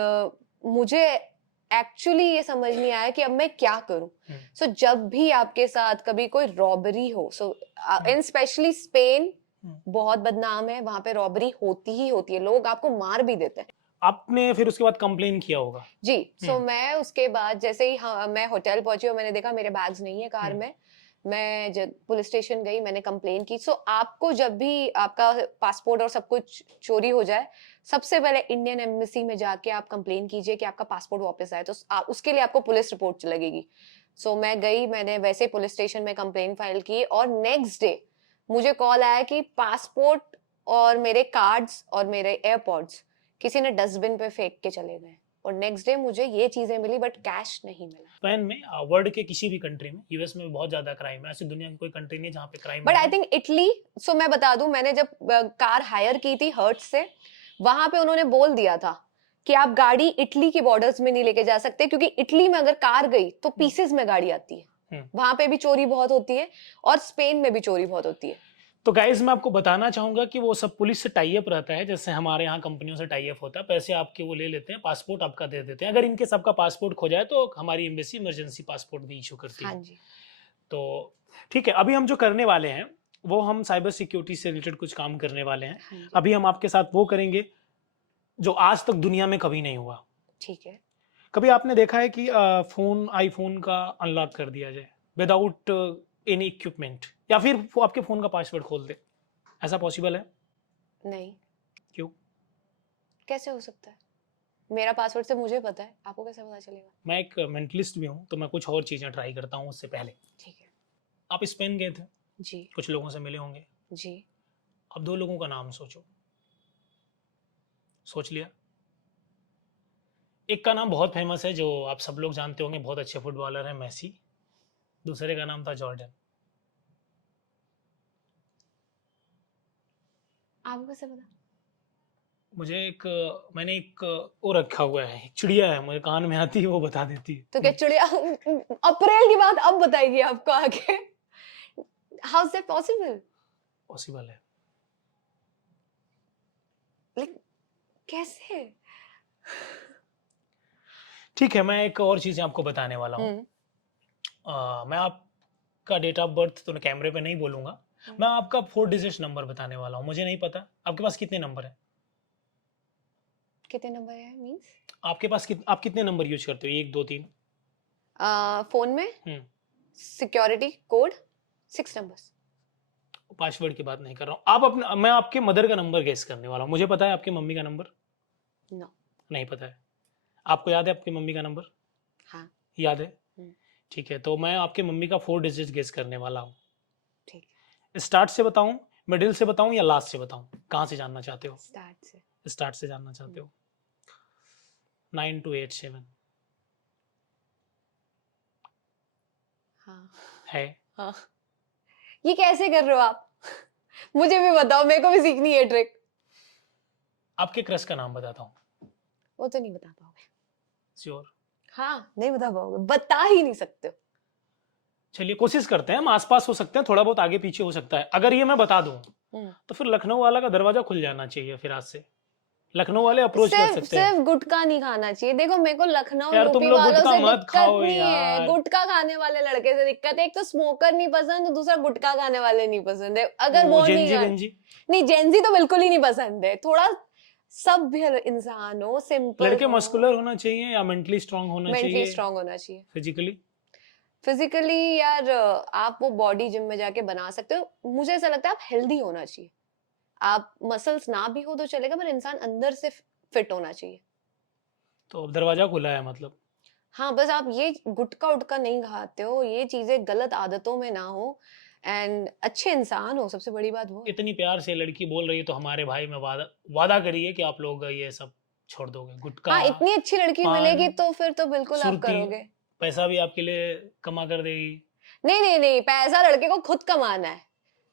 मुझे एक्चुअली ये समझ नहीं आया कि अब मैं क्या करूं। सो जब भी आपके साथ कभी कोई रॉबरी हो, सो इन स्पेशली स्पेन बहुत बदनाम है, वहां पे रॉबरी होती ही होती है, लोग आपको मार भी देते हैं। आपने फिर उसके बाद कंप्लेन किया होगा? जी। सो मैं उसके बाद जैसे ही मैं होटल पहुंची और मैंने देखा मेरे बैग्स नहीं है कार में, मैं जब पुलिस स्टेशन गई, मैंने कंप्लेन की। सो आपको जब भी आपका पासपोर्ट और सब कुछ चोरी हो जाए, सबसे पहले इंडियन एम्बेसी में जाके आप कंप्लेन कीजिए कि आपका पासपोर्ट वापस आए, तो उसके लिए आपको पुलिस रिपोर्ट लगेगी। सो मैं गई, मैंने वैसे पुलिस स्टेशन में कंप्लेन फाइल की, और नेक्स्ट डे मुझे कॉल आया कि पासपोर्ट और मेरे कार्ड्स और मेरे एयरपॉड्स किसी ने डस्टबिन पे फेंक के चले गए, और नेक्स्ट डे मुझे ये चीजें मिली, बट कैश नहीं मिला। स्पेन में, वर्ल्ड के किसी भी कंट्री में, यूएस में बहुत ज्यादा क्राइम है, ऐसी दुनिया की कोई कंट्री नहीं जहाँ पे crime. But I think Italy, so मैं बता दूं, मैंने जब कार हायर की थी हर्ट्स से, वहां पे उन्होंने बोल दिया था कि आप गाड़ी इटली के बॉर्डर्स में नहीं लेके जा सकते, क्योंकि इटली में अगर कार गई तो पीसेस में गाड़ी आती है, वहां पे भी चोरी बहुत होती है, और स्पेन में भी चोरी बहुत होती है। तो गाइज मैं आपको बताना चाहूंगा कि वो सब पुलिस से टाई अप रहता है, जैसे हमारे यहाँ कंपनियों से टाई अप होता है, पैसे आपके वो ले लेते हैं, पासपोर्ट आपका दे देते हैं। अगर इनके सबका पासपोर्ट खो जाए तो हमारी एम्बेसी इमरजेंसी पासपोर्ट भी इशू करती है। हाँ जी। तो ठीक है, अभी हम जो करने वाले हैं वो हम साइबर सिक्योरिटी से रिलेटेड कुछ काम करने वाले हैं। हाँ जी। अभी हम आपके साथ वो करेंगे जो आज तक दुनिया में कभी नहीं हुआ। ठीक है। कभी आपने देखा है कि फोन, आईफोन का अनलॉक कर दिया जाए विदाउट एनी इक्विपमेंट, या फिर वो आपके फोन का पासवर्ड खोल दे? ऐसा पॉसिबल है? नहीं। क्यों? कैसे हो सकता है? मेरा पासवर्ड से मुझे पता है, आपको कैसे पता चलेगा? मैं एक मेंटलिस्ट भी हूँ, तो मैं कुछ और चीजें ट्राई करता हूँ उससे पहले। ठीक है। आप स्पेन गए थे जी। कुछ लोगों से मिले होंगे जी। अब 2 लोगों का नाम सोचो। सोच लिया? एक का नाम बहुत फेमस है, जो आप सब लोग जानते होंगे, बहुत अच्छे फुटबॉलर हैं, मेसी। दूसरे का नाम था जॉर्डन। आपको कैसे पता? मैंने एक वो रखा हुआ है, एक चिड़िया है, मेरे कान में आती है, वो बता देती है। तो क्या चिड़िया अप्रैल की बात अब बताएगी आपको आगे? How is that possible? Possible है। लाइक कैसे? ठीक है, मैं एक और चीजें आपको बताने वाला हूँ। मैं का डेट ऑफ बर्थ तो कैमरे पे नहीं बोलूंगा, मैं आपका 4 डिजिट नंबर बताने वाला हूँ। मुझे नहीं पता आपके पास कितने नंबर है। कितने नंबर है मींस? आपके पास आप कितने नंबर यूज करते हो? 1 2 3? फोन में सिक्योरिटी कोड 6 नंबर्स। पासवर्ड की बात नहीं कर रहा हूँ। आप अपना, मैं आपके मदर का नंबर गेस करने वाला हूँ। मुझे पता है आपकी मम्मी का नंबर? नो। नहीं पता है। आपको याद है आपकी मम्मी का नंबर? हाँ। याद है? ठीक है, तो मैं आपके मम्मी का 4 डिजिट गेस करने वाला हूँ। ठीक है। स्टार्ट से बताऊं, मिडिल से बताऊं या लास्ट से बताऊं? कहाँ से जानना चाहते हो? स्टार्ट से। स्टार्ट से जानना चाहते हो? 9287 हाँ। है। हाँ। ये कैसे कर रहे हो आप? मुझे भी बताओ, मेरे को भी सीखनी है ट्रिक। आपके क्रश का नाम बताता हूँ। वो तो नहीं बता पाओगे। श्योर? हाँ, नहीं बता पाओगे, बता ही नहीं सकते हो। चलिए कोशिश करते हैं, हम आसपास हो सकते हैं, थोड़ा बहुत आगे पीछे हो सकता है। अगर ये मैं बता दूं तो फिर लखनऊ वाला का दरवाजा खुल जाना चाहिए। फिर आज से लखनऊ वाले अप्रोच कर सकते हैं। सिर्फ गुटखा नहीं खाना चाहिए। देखो, मेरे को लखनऊ यार तुम यूपी लोग वालों गुटखा से मत दिक्कत खाओ नहीं है, यार। गुटखा खाने वाले लड़के से दिक्कत है। एक तो स्मोकर नहीं पसंद, तो दूसरा गुटखा खाने वाले नहीं पसंद है। अगर वो नहीं जेंजी खा- वेंजी? नहीं, जेंजी तो बिल्कुल ही नहीं पसंद है। थोड़ा सभ्य इंसान हो, सिंपल लड़के हो, मस्कुलर होना चाहिए या मेंटली स्ट्रांग होना मेंटली चाहिए? स्ट्रांग होना चाहिए। फिजिकली? फिजिकली यार, आप वो बॉडी जिम में जाके बना सकते हो। मुझे ऐसा लगता है आप हेल्दी होना चाहिए। आप मसल्स ना भी हो तो चलेगा, पर इंसान अंदर से फिट होना चाहिए। तो अब दरवाजा खुला है मतलब? हाँ, बस आप ये गुटखा उटका नहीं खाते हो, ये चीजें गलत आदतों में ना हो, एंड अच्छे इंसान हो, सबसे बड़ी बात वो है। इतनी प्यार से लड़की बोल रही है तो हमारे भाई में वादा वादा करिए कि आप लोग ये सब छोड़ दोगे, गुटखा, हाँ, इतनी अच्छी लड़की पान, मिलेगी तो फिर तो बिल्कुल आप सुर्ती, करोगे। पैसा भी आपके लिए कमा कर देगी। नहीं नहीं नहीं, पैसा लड़के को खुद कमाना है।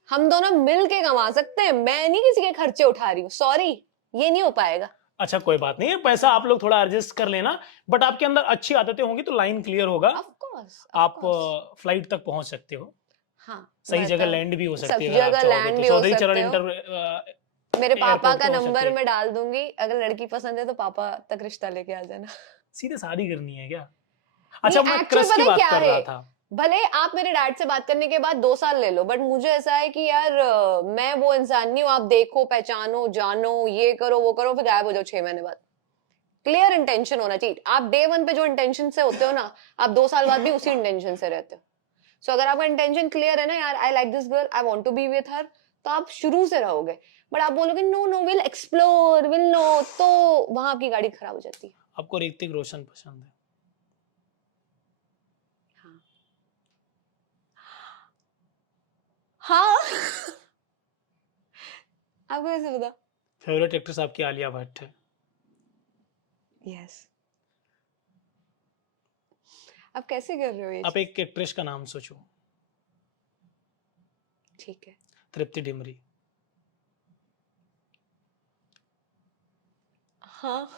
हम दोनों मिल के कमा सकते हैं, मैं नहीं किसी के खर्चे उठा रही हूँ। सॉरी, ये नहीं हो पाएगा। अच्छा कोई बात नहीं है, पैसा आप लोग थोड़ा एडजस्ट कर लेना, बट आपके अंदर अच्छी आदतें होंगी तो लाइन क्लियर होगा। ऑफ कोर्स, आप फ्लाइट तक पहुंच सकते हो। हाँ, सही जगह मतलब लैंड भी हो सकती सब है अगर आप जगह चाहोगे लैंड तो। भी हो चौधरी चरण सकते हो। मेरे पापा एयरपोर्ट का पे हो सकती नंबर है। मैं डाल दूंगी, अगर लड़की पसंद है तो पापा तक रिश्ता लेके आ जाना। सीधे शादी करनी है क्या? नहीं, अच्छा मैं एक्चुअल क्रश की पता है बात क्या कर है, रहा था। भले आप मेरे डैड से बात करने के बाद 2 साल ले लो, बट मुझे ऐसा है कि यार मैं वो इंसान नहीं हूँ आप देखो, पहचानो, जानो, ये करो, वो करो, फिर गायब हो जाओ 6 महीने बाद। क्लियर इंटेंशन होना चाहिए। आप डे 1 पे जो इंटेंशन से होते हो ना, आप 2 साल बाद भी उसी इंटेंशन से रहते हो। सो अगर आपका इंटेंशन क्लियर है ना, यार I like this girl, I want to be with her, तो आप शुरू से रहोगे। बट आप बोलोगे no no will explore, will no, तो वहां आपकी गाड़ी खराब हो जाती है। आपको ऋतिक रोशन पसंद है? हाँ। हाँ। आपको कैसे पता? फेवरेट एक्ट्रेस आपकी आलिया भट्ट है? यस। आप कैसे कर रहे हो ये आप चीज? एक एक्ट्रेस का नाम सोचो। ठीक है। तृप्ति डिमरी। हाँ।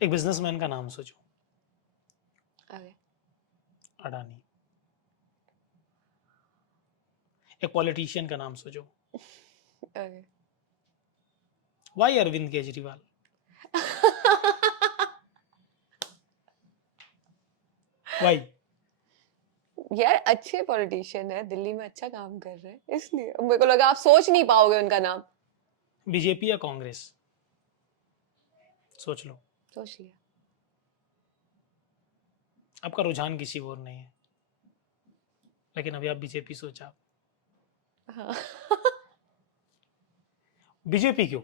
एक बिजनेसमैन का नाम सोचो। अरे, अडानी। एक पॉलिटिशियन का नाम सोचो। अरे। वाई अरविंद केजरीवाल? वाई? यार अच्छे पॉलिटिशियन है, दिल्ली में अच्छा काम कर रहे हैं, इसलिए मेरे को लगा आप सोच नहीं पाओगे उनका नाम। बीजेपी या कांग्रेस? सोच लो। सोच लिया। आपका रुझान किसी और नहीं है, लेकिन अभी आप बीजेपी सोचा। हाँ। बीजेपी क्यों?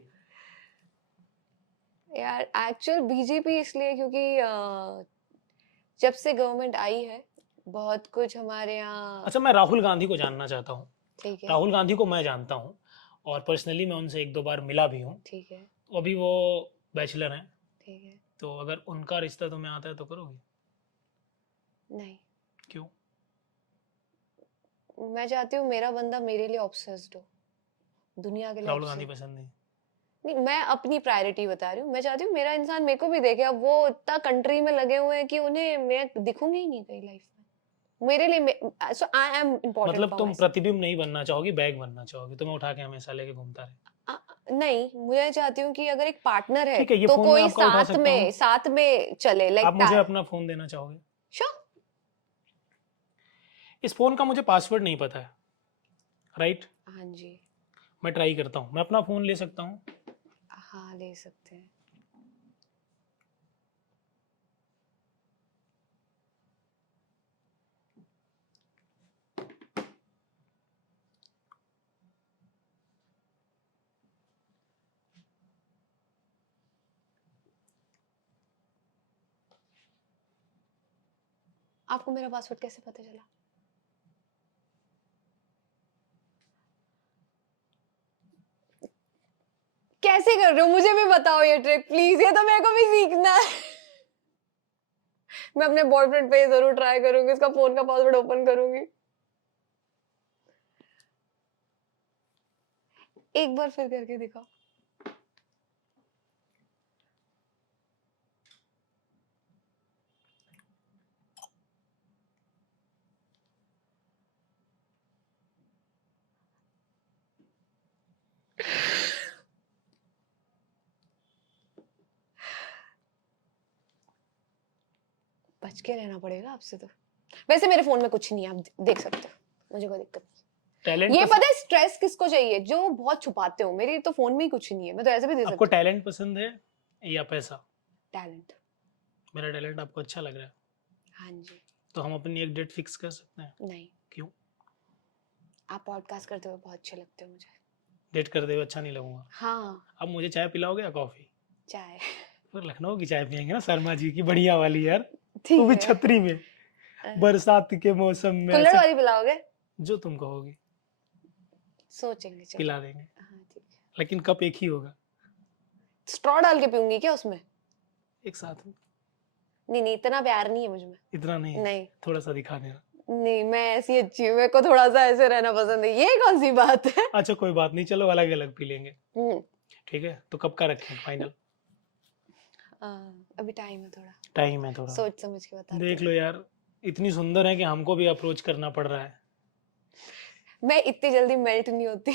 यार एक्चुअल बीजेपी इसलिए क्योंकि जब से गवर्नमेंट आई है, बहुत कुछ हमारे यहाँ। अच्छा मैं राहुल गांधी को जानना चाहता हूँ। ठीक है। राहुल गांधी को मैं जानता हूँ और पर्सनली मैं उनसे 1-2 बार मिला भी हूँ। ठीक है। तो अभी वो बैचलर हैं, ठीक है। तो अगर उनका रिश्ता तुम्हें आता है तो करोगे? नहीं, क्यों? मैं चाहती हूँ मेरा बंदा मेरे लिए ऑब्सेस्ड हो, दुनिया के लिए राहुल गांधी obsessed। पसंद नहीं? नहीं, मैं अपनी प्रायोरिटी बता रही हूँ। मैं चाहती हूँ मेरा इंसान मेरे को भी देखे। अब वो इतना कंट्री में लगे हुए हैं कि उन्हें मैं दिखूंगी ही नहीं कहीं लाइफ में। मेरे लिए सो आई एम इम्पोर्टेंट मतलब फॉर तुम माई। प्रतिबिंब नहीं बनना चाहोगी, बैग बनना चाहोगी, तुम्हें उठा के हमेशा लेके घूमता रहे? नहीं, मुझे चाहती हूँ कि अगर एक पार्टनर है ठीक है, ये तो फोन मैं कोई आपका उठा सकता हूँ? साथ में चले, आप लाइक मुझे अपना फोन देना चाहोगे? श्योर। इस फोन का मुझे पासवर्ड नहीं पता है, राइट? हाँ जी। मैं ट्राई करता हूँ, मैं अपना फोन ले सकता हूँ? हाँ, ले सकते हैं। आपको मेरा पासवर्ड कैसे पता चला? कैसे कर रहे हो? मुझे भी बताओ ये ट्रिक प्लीज, ये तो मेरे को भी सीखना है। मैं अपने बॉयफ्रेंड पे जरूर ट्राई करूंगी, उसका फोन का पासवर्ड ओपन करूंगी। एक बार फिर करके दिखाओ। बच के रहना पड़ेगा आपसे तो। वैसे मेरे फोन में कुछ नहीं है, आप देख सकते हो, मुझे कोई दिक्कत नहीं। टैलेंट ये पता है स्ट्रेस किसको चाहिए? जो बहुत छुपाते हो। मेरे तो फोन में ही कुछ नहीं है, मैं तो ऐसे भी दे सकती आपको हूँ। टैलेंट पसंद है या पैसा? टैलेंट। मेरा टैलेंट आपको अच्छा लग रहा है, हाँ जी। तो हम अपनी एक डेट फिक्स कर सकते हैं? नहीं। क्यों? आप पॉडकास्ट करते हुए बहुत अच्छे लगते हो मुझे। डेट करते हुए अच्छा नहीं लगूंगा? हाँ। अब मुझे चाय पिलाओगे या कॉफी? चाय। फिर लखनऊ की चाय पियेंगे ना, शर्मा जी की, बढ़िया वाली यार, ठीक वो भी है। छतरी में, बरसात के मौसम में कुल्हड़ ऐसे। वाली पिलाओगे? जो तुम कहोगे सोचेंगे, चलो। पिला देंगे, हाँ ठीक है। लेकिन कप एक ही होगा, स्ट्रॉ डाल के पीऊंगी क्या उसमें? एक साथ में। नहीं नहीं, इतना प्यार नहीं है मुझ में। इतना नहीं? नहीं थोड़ा सा दिखा देना। नहीं, मैं ऐसी अच्छी हूँ, मेरे को थोड़ा सा ऐसे रहना पसंद है। ये कौन सी बात है? अच्छा कोई बात नहीं, चलो अलग अलग पी लेंगे, हम्म। ठीक है? तो कब का रखें फाइनल? अभी टाइम है थोड़ा, टाइम है थोड़ा, सोच समझ के बता। देख लो यार, इतनी सुंदर है कि हमको भी अप्रोच करना पड़ रहा है। मैं इतनी जल्दी मेल्ट नहीं होती।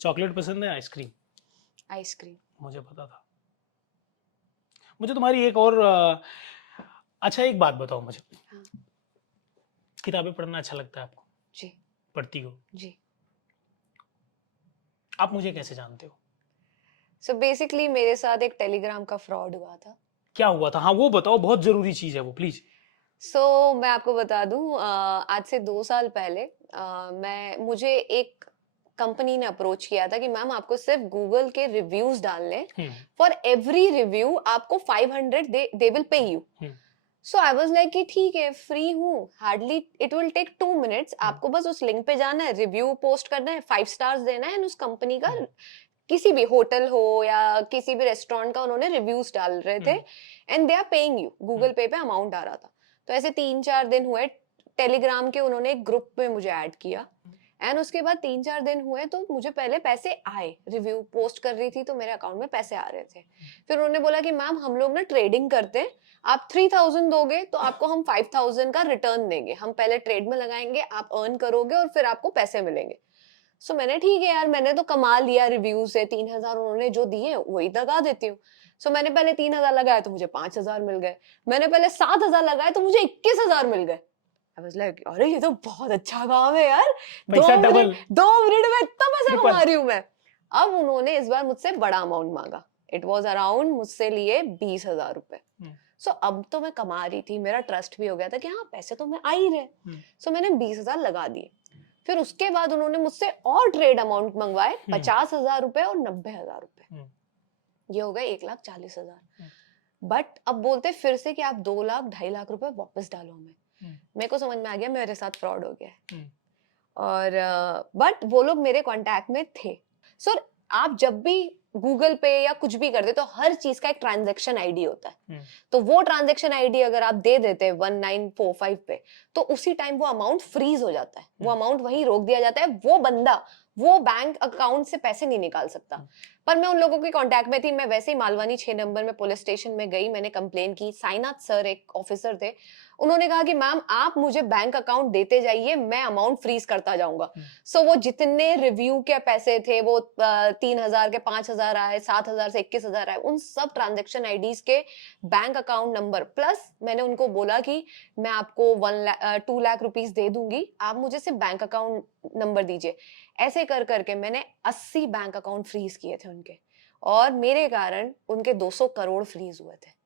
चॉकलेट पसंद है, आइसक्रीम? आइसक्रीम। मुझे पता था। मुझे तुम्हारी एक और अच्छा एक बात बताओ मुझे, हाँ। किताबें पढ़ना अच्छा लगता है आपको? जी। पढ़ती हो? जी। आप मुझे कैसे जानते हो? सो बेसिकली मेरे साथ एक टेलीग्राम का फ्रॉड हुआ था। क्या हुआ था? हाँ वो बताओ, बहुत जरूरी चीज है वो, प्लीज। मैं आपको बता दूं, आज से 2 साल पहले मुझे एक कंपनी ने अप्रोच किया था कि मैम आपको सिर्फ गूगल के रिव्यूज डालने, फॉर एवरी रिव्यू आपको 500 they will pay you. So I was like कि ठीक है, फ्री हूँ, hardly it will take 2 minutes, आपको बस उस लिंक पे जाना है, रिव्यू पोस्ट करना है, 5 स्टार्स देना है, उस कंपनी का किसी भी होटल हो या किसी भी रेस्टोरेंट का उन्होंने रिव्यूज डाल रहे थे, and they are paying you. Google पे अमाउंट आ रहा था। तो ऐसे 3-4 दिन हुए, टेलीग्राम के उन्होंने एक ग्रुप में मुझे ऐड किया, एंड उसके बाद 3-4 दिन हुए तो मुझे पहले पैसे आए, रिव्यू पोस्ट कर रही थी तो मेरे अकाउंट में पैसे आ रहे थे। फिर उन्होंने बोला कि मैम हम लोग ना ट्रेडिंग करते हैं, आप 3000 दोगे तो आपको हम 5000 का रिटर्न देंगे, हम पहले ट्रेड में लगाएंगे, आप अर्न करोगे और फिर आपको पैसे मिलेंगे। सो मैंने ठीक है यार, मैंने तो कमा लिया रिव्यू से, 3000 उन्होंने जो दिए वही लगा देती हूँ। सो मैंने पहले 3000 लगाए तो मुझे 5000 मिल गए, मैंने पहले 7000 लगाए तो मुझे 21000 मिल गए। I was like, अरे ये तो बहुत अच्छा काम है यार, पैसा डबल, 2 मिनट में इतना पैसा ट्रिपल। कमा रही हूँ मैं। अब उन्होंने इस बार मुझसे बड़ा अमाउंट मांगा, इट वॉज अराउंड मुझसे लिए 20,000 रुपए। सो अब तो मैं कमा रही थी, मेरा ट्रस्ट भी हो गया था कि हाँ पैसे तो मैं आ ही रहे। सो मैंने 20,000 लगा दिए। फिर उसके बाद उन्होंने मुझसे और ट्रेड अमाउंट मंगवाए, 50,000 रुपए और 90,000 रुपए, ये हो गए 1,40,000। बट अब बोलते फिर से कि आप 2 लाख 2.5 लाख रुपए वापस डालो हमें। मेरे को समझ में आ गया मेरे साथ फ्रॉड हो गया है। और बट वो लोग मेरे कांटेक्ट में थे। सर आप जब भी गूगल पे या कुछ भी करते तो हर चीज का एक ट्रांजैक्शन आईडी होता है, तो वो ट्रांजैक्शन आईडी अगर आप दे देते 1945 पे, तो उसी टाइम वो अमाउंट फ्रीज हो जाता है, वो अमाउंट वहीं रोक दिया जाता है, वो बंदा वो बैंक अकाउंट से पैसे नहीं निकाल सकता। पर मैं उन लोगों के कांटेक्ट में थी। मैं वैसे ही मालवानी 6 नंबर में पुलिस स्टेशन में गई, मैंने कंप्लेन की। साईनाथ सर एक ऑफिसर थे, उन्होंने कहा कि मैम आप मुझे बैंक अकाउंट देते जाइए, मैं अमाउंट फ्रीज करता जाऊंगा। सो वो जितने रिव्यू के पैसे थे, वो 3,000 के 5,000 आए, 7,000 से 21,000 आए, उन सब ट्रांजेक्शन आईडीज के बैंक अकाउंट नंबर प्लस मैंने उनको बोला कि मैं आपको 2 लाख रुपीस दे दूंगी, आप मुझे सिर्फ बैंक अकाउंट नंबर दीजिए। ऐसे कर करके मैंने 80 बैंक अकाउंट फ्रीज किए थे उनके, और मेरे कारण उनके 200 करोड़ फ्रीज हुए थे।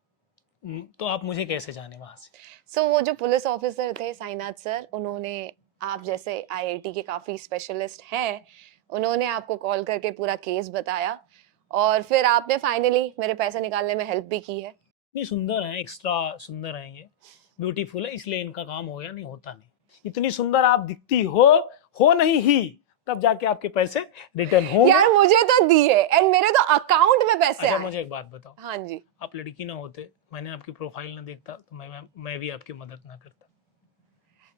तो आप मुझे कैसे जाने वहां से? सो वो जो पुलिस ऑफिसर थे साईनाथ सर, उन्होंने, आप जैसे आईआईटी के काफी स्पेशलिस्ट हैं, उन्होंने आपको कॉल करके पूरा केस बताया, और फिर आपने फाइनली मेरे पैसे निकालने में हेल्प भी की है। इतनी सुंदर है, एक्स्ट्रा सुंदर है, ये ब्यूटीफुल है, इसलिए इनका काम हो गया, नहीं होता नहीं। इतनी सुंदर आप दिखती हो नहीं ही, तब जाके आपके पैसे रिटर्न होंगे। यार मुझे तो दिए, एंड मेरे तो अकाउंट में पैसे अच्छा आए। मुझे एक बात बताओ, हाँ जी, आप लड़की ना होते, मैंने आपकी प्रोफाइल ना देखता, तो मैं भी आपकी मदद ना करता।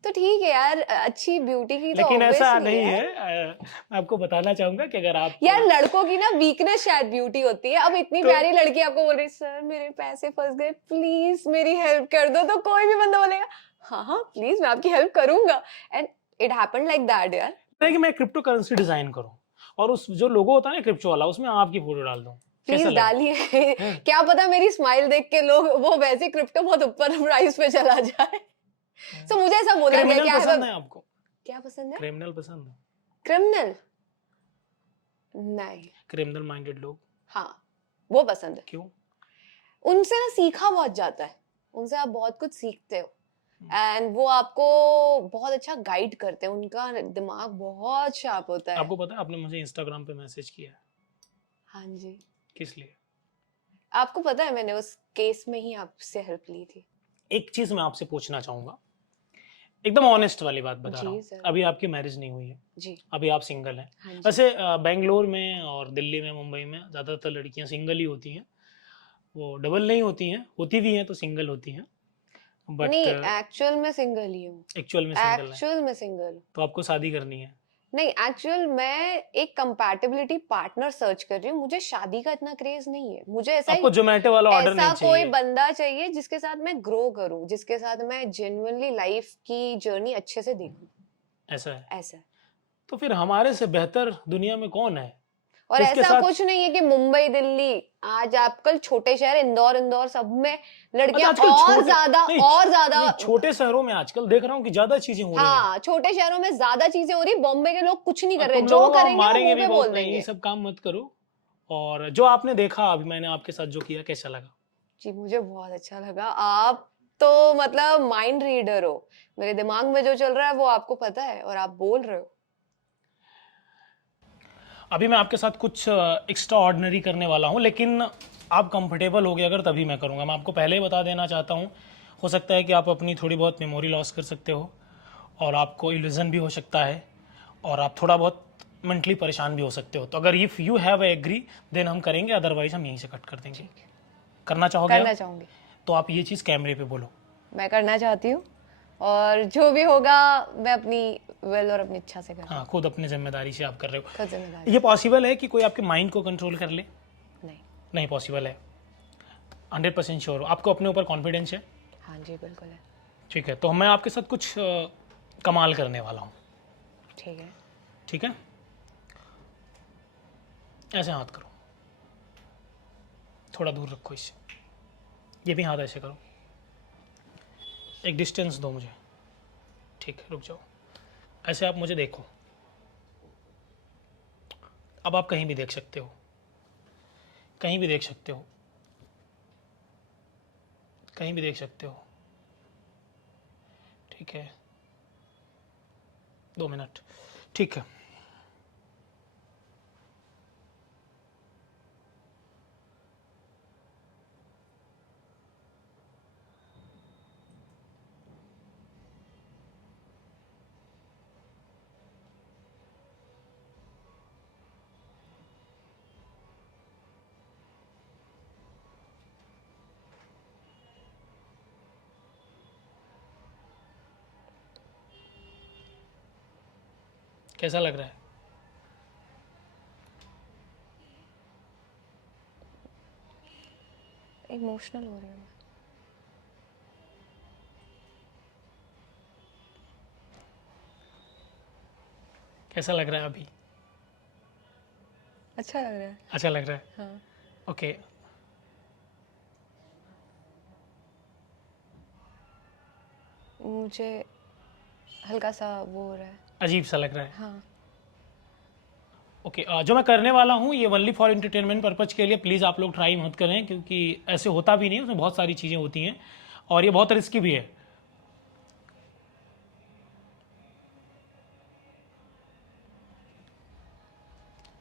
तो ठीक है यार, अच्छी ब्यूटी की तो लेकिन ऐसा obviously नहीं है। है, मैं आपको बताना चाहूंगा कि अगर आप यार लड़कों की ना वीकनेस शायद ब्यूटी होती है। अब इतनी तो- प्यारी लड़की आपको बोल रही, सर मेरे पैसे फंस गए, प्लीज मेरी हेल्प कर दो, तो कोई भी बंदा बोलेगा हाँ हाँ प्लीज मैं आपकी हेल्प करूंगा। And it happened like that यार। है कि मैं क्रिप्टो करेंसी डिजाइन करूं, और उस जो लोगो होता है ना क्रिप्टो वाला, उसमें आपकी फोटो डाल दूं, कैसा प्लीज लगे? डालिए। हैं? क्या पता मेरी स्माइल देख के लोग वो वैसे क्रिप्टो बहुत ऊपर प्राइस पे चला जाए। सो मुझे ऐसा बोला गया क्रिमिनल कि पसंद है आपको? क्या पसंद है? क्रिमिनल पसंद है? क्रिमिनल? नहीं। क्रिमिनल माइंडेड लोग? हाँ, वो पसंद है। क्यों? उनसे ना सीखा बहुत जाता है, उनसे आप बहुत कुछ सीखते हो, एंड वो आपको बहुत अच्छा गाइड करते हैं, उनका दिमाग बहुत शार्प होता है। आपको पता है आपने मुझे इंस्टाग्राम पे मैसेज किया है, हाँ जी, किस लिए? आपको पता है मैंने उस केस में ही आपसे हेल्प ली थी। एक चीज मैं आपसे पूछना चाहूंगा, एकदम ऑनेस्ट वाली बात बता रहा जी हूँ, सर। अभी आपकी मैरिज नहीं हुई है, जी। अभी आप सिंगल हैं। हाँ जी। वैसे बेंगलोर में और दिल्ली में, मुंबई में ज़्यादातर लड़कियां सिंगल ही होती हैं, वो डबल नहीं होती हैं, होती भी हैं तो सिंगल होती हैं, बट नहीं, एक्चुअल में सिंगल ही हूँ। एक्चुअल में सिंगल है। एक्चुअल में सिंगल हूँ। तो आपको शादी करनी है? नहीं, एक्चुअल मैं एक कंपैटिबिलिटी पार्टनर सर्च कर रही हूँ, मुझे शादी का इतना क्रेज नहीं है। मुझे ऐसा आपको जोमेटो वाला ऑर्डर ऐसा नहीं कोई चाहिए? बंदा चाहिए जिसके साथ मैं ग्रो करूं, जिसके साथ मैं जेन्युइनली लाइफ की जर्नी अच्छे से देखूं। ऐसा है? ऐसा। तो फिर हमारे से बेहतर दुनिया में कौन है और जिसके ऐसा साथ? कुछ नहीं है कि मुंबई दिल्ली, आज आजकल छोटे शहर इंदौर सब में लड़कियां आजकल और छोटे ज्यादा नहीं, और ज्यादा। नहीं, छोटे शहरों में आजकल देख रहा हूँ कि ज्यादा चीजें हो रही हैं। हाँ, छोटे शहरों में ज्यादा चीजें हो रही। बॉम्बे के लोग कुछ नहीं कर रहे, तुम जो लोगों को हम करेंगे वो मारेंगे मुंह भी पे बहुत बोल नहीं, ये देंगे। सब काम मत करो। और जो आपने देखा अभी मैंने आपके साथ जो किया, कैसा लगा? जी मुझे बहुत अच्छा लगा। आप तो मतलब माइंड रीडर हो, मेरे दिमाग में जो चल रहा है वो आपको पता है, और आप बोल रहे हो। अभी मैं आपके साथ कुछ एक्स्ट्रा ऑर्डिनरी करने वाला हूँ, लेकिन आप कंफर्टेबल हो गए अगर तभी मैं करूँगा। मैं आपको पहले ही बता देना चाहता हूँ, हो सकता है कि आप अपनी थोड़ी बहुत मेमोरी लॉस कर सकते हो, और आपको इल्यूजन भी हो सकता है, और आप थोड़ा बहुत मेंटली परेशान भी हो सकते हो। तो अगर if you have agree then हम करेंगे, अदरवाइज हम यहीं से कट कर देंगे। करना चाहोगे करना आप? चाहूंगी। तो आप ये चीज़ कैमरे पे बोलो। मैं करना चाहती हूँ, और जो भी होगा मैं अपनी विल और अपनी इच्छा से करूँगी। हाँ, खुद अपनी जिम्मेदारी से आप कर रहे हो। खुद जिम्मेदारी। ये पॉसिबल है कि कोई आपके माइंड को कंट्रोल कर ले? नहीं। नहीं पॉसिबल है। 100% श्योर हो? आपको अपने ऊपर कॉन्फिडेंस है? हाँ जी बिल्कुल है। ठीक है, तो मैं आपके साथ कुछ कमाल करने वाला हूँ। ठीक है। ठीक है, ऐसे हाथ करो, थोड़ा दूर रखो इससे, ये भी हाथ ऐसे करो, एक डिस्टेंस दो मुझे। ठीक है, रुक जाओ, ऐसे आप मुझे देखो। अब आप कहीं भी देख सकते हो, कहीं भी देख सकते हो, कहीं भी देख सकते हो। ठीक है, 2 मिनट। ठीक है, कैसा लग रहा है? इमोशनल हो रही हूँ मैं। कैसा लग रहा है अभी? अच्छा लग रहा है। अच्छा लग रहा है। हाँ। ओके। मुझे हल्का सा वो हो रहा है। अजीब सा लग रहा है। हाँ। ओके। जो मैं करने वाला हूँ ये ओनली फॉर एंटरटेनमेंट पर्पज के लिए, प्लीज़ आप लोग ट्राई मत करें क्योंकि ऐसे होता भी नहीं है, उसमें बहुत सारी चीज़ें होती हैं और ये बहुत रिस्की भी है।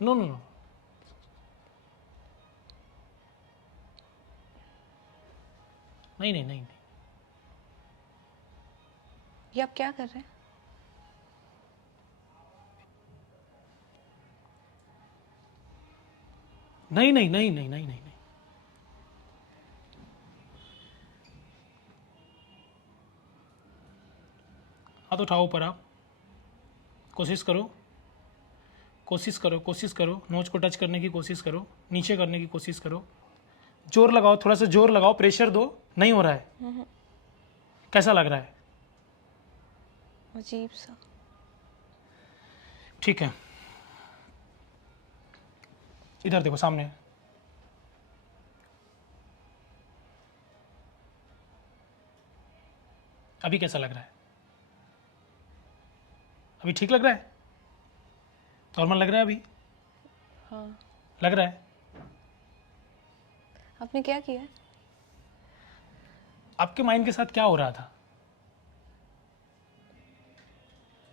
नो नो नो, नहीं नहीं नहीं नहीं। ये आप क्या कर रहे हैं? नहीं नहीं नहीं नहीं नहीं नहीं नहीं। हाथ उठाओ ऊपर, आप कोशिश करो, कोशिश करो, कोशिश करो, नोच को टच करने की कोशिश करो, नीचे करने की कोशिश करो, जोर लगाओ, थोड़ा सा जोर लगाओ, प्रेशर दो। नहीं हो रहा है। कैसा लग रहा है? अजीब सा। ठीक है, इधर देखो सामने। अभी कैसा लग रहा है? अभी ठीक लग रहा है? नॉर्मल लग रहा है अभी? हाँ। लग रहा है? आपने क्या किया है? आपके माइंड के साथ क्या हो रहा था?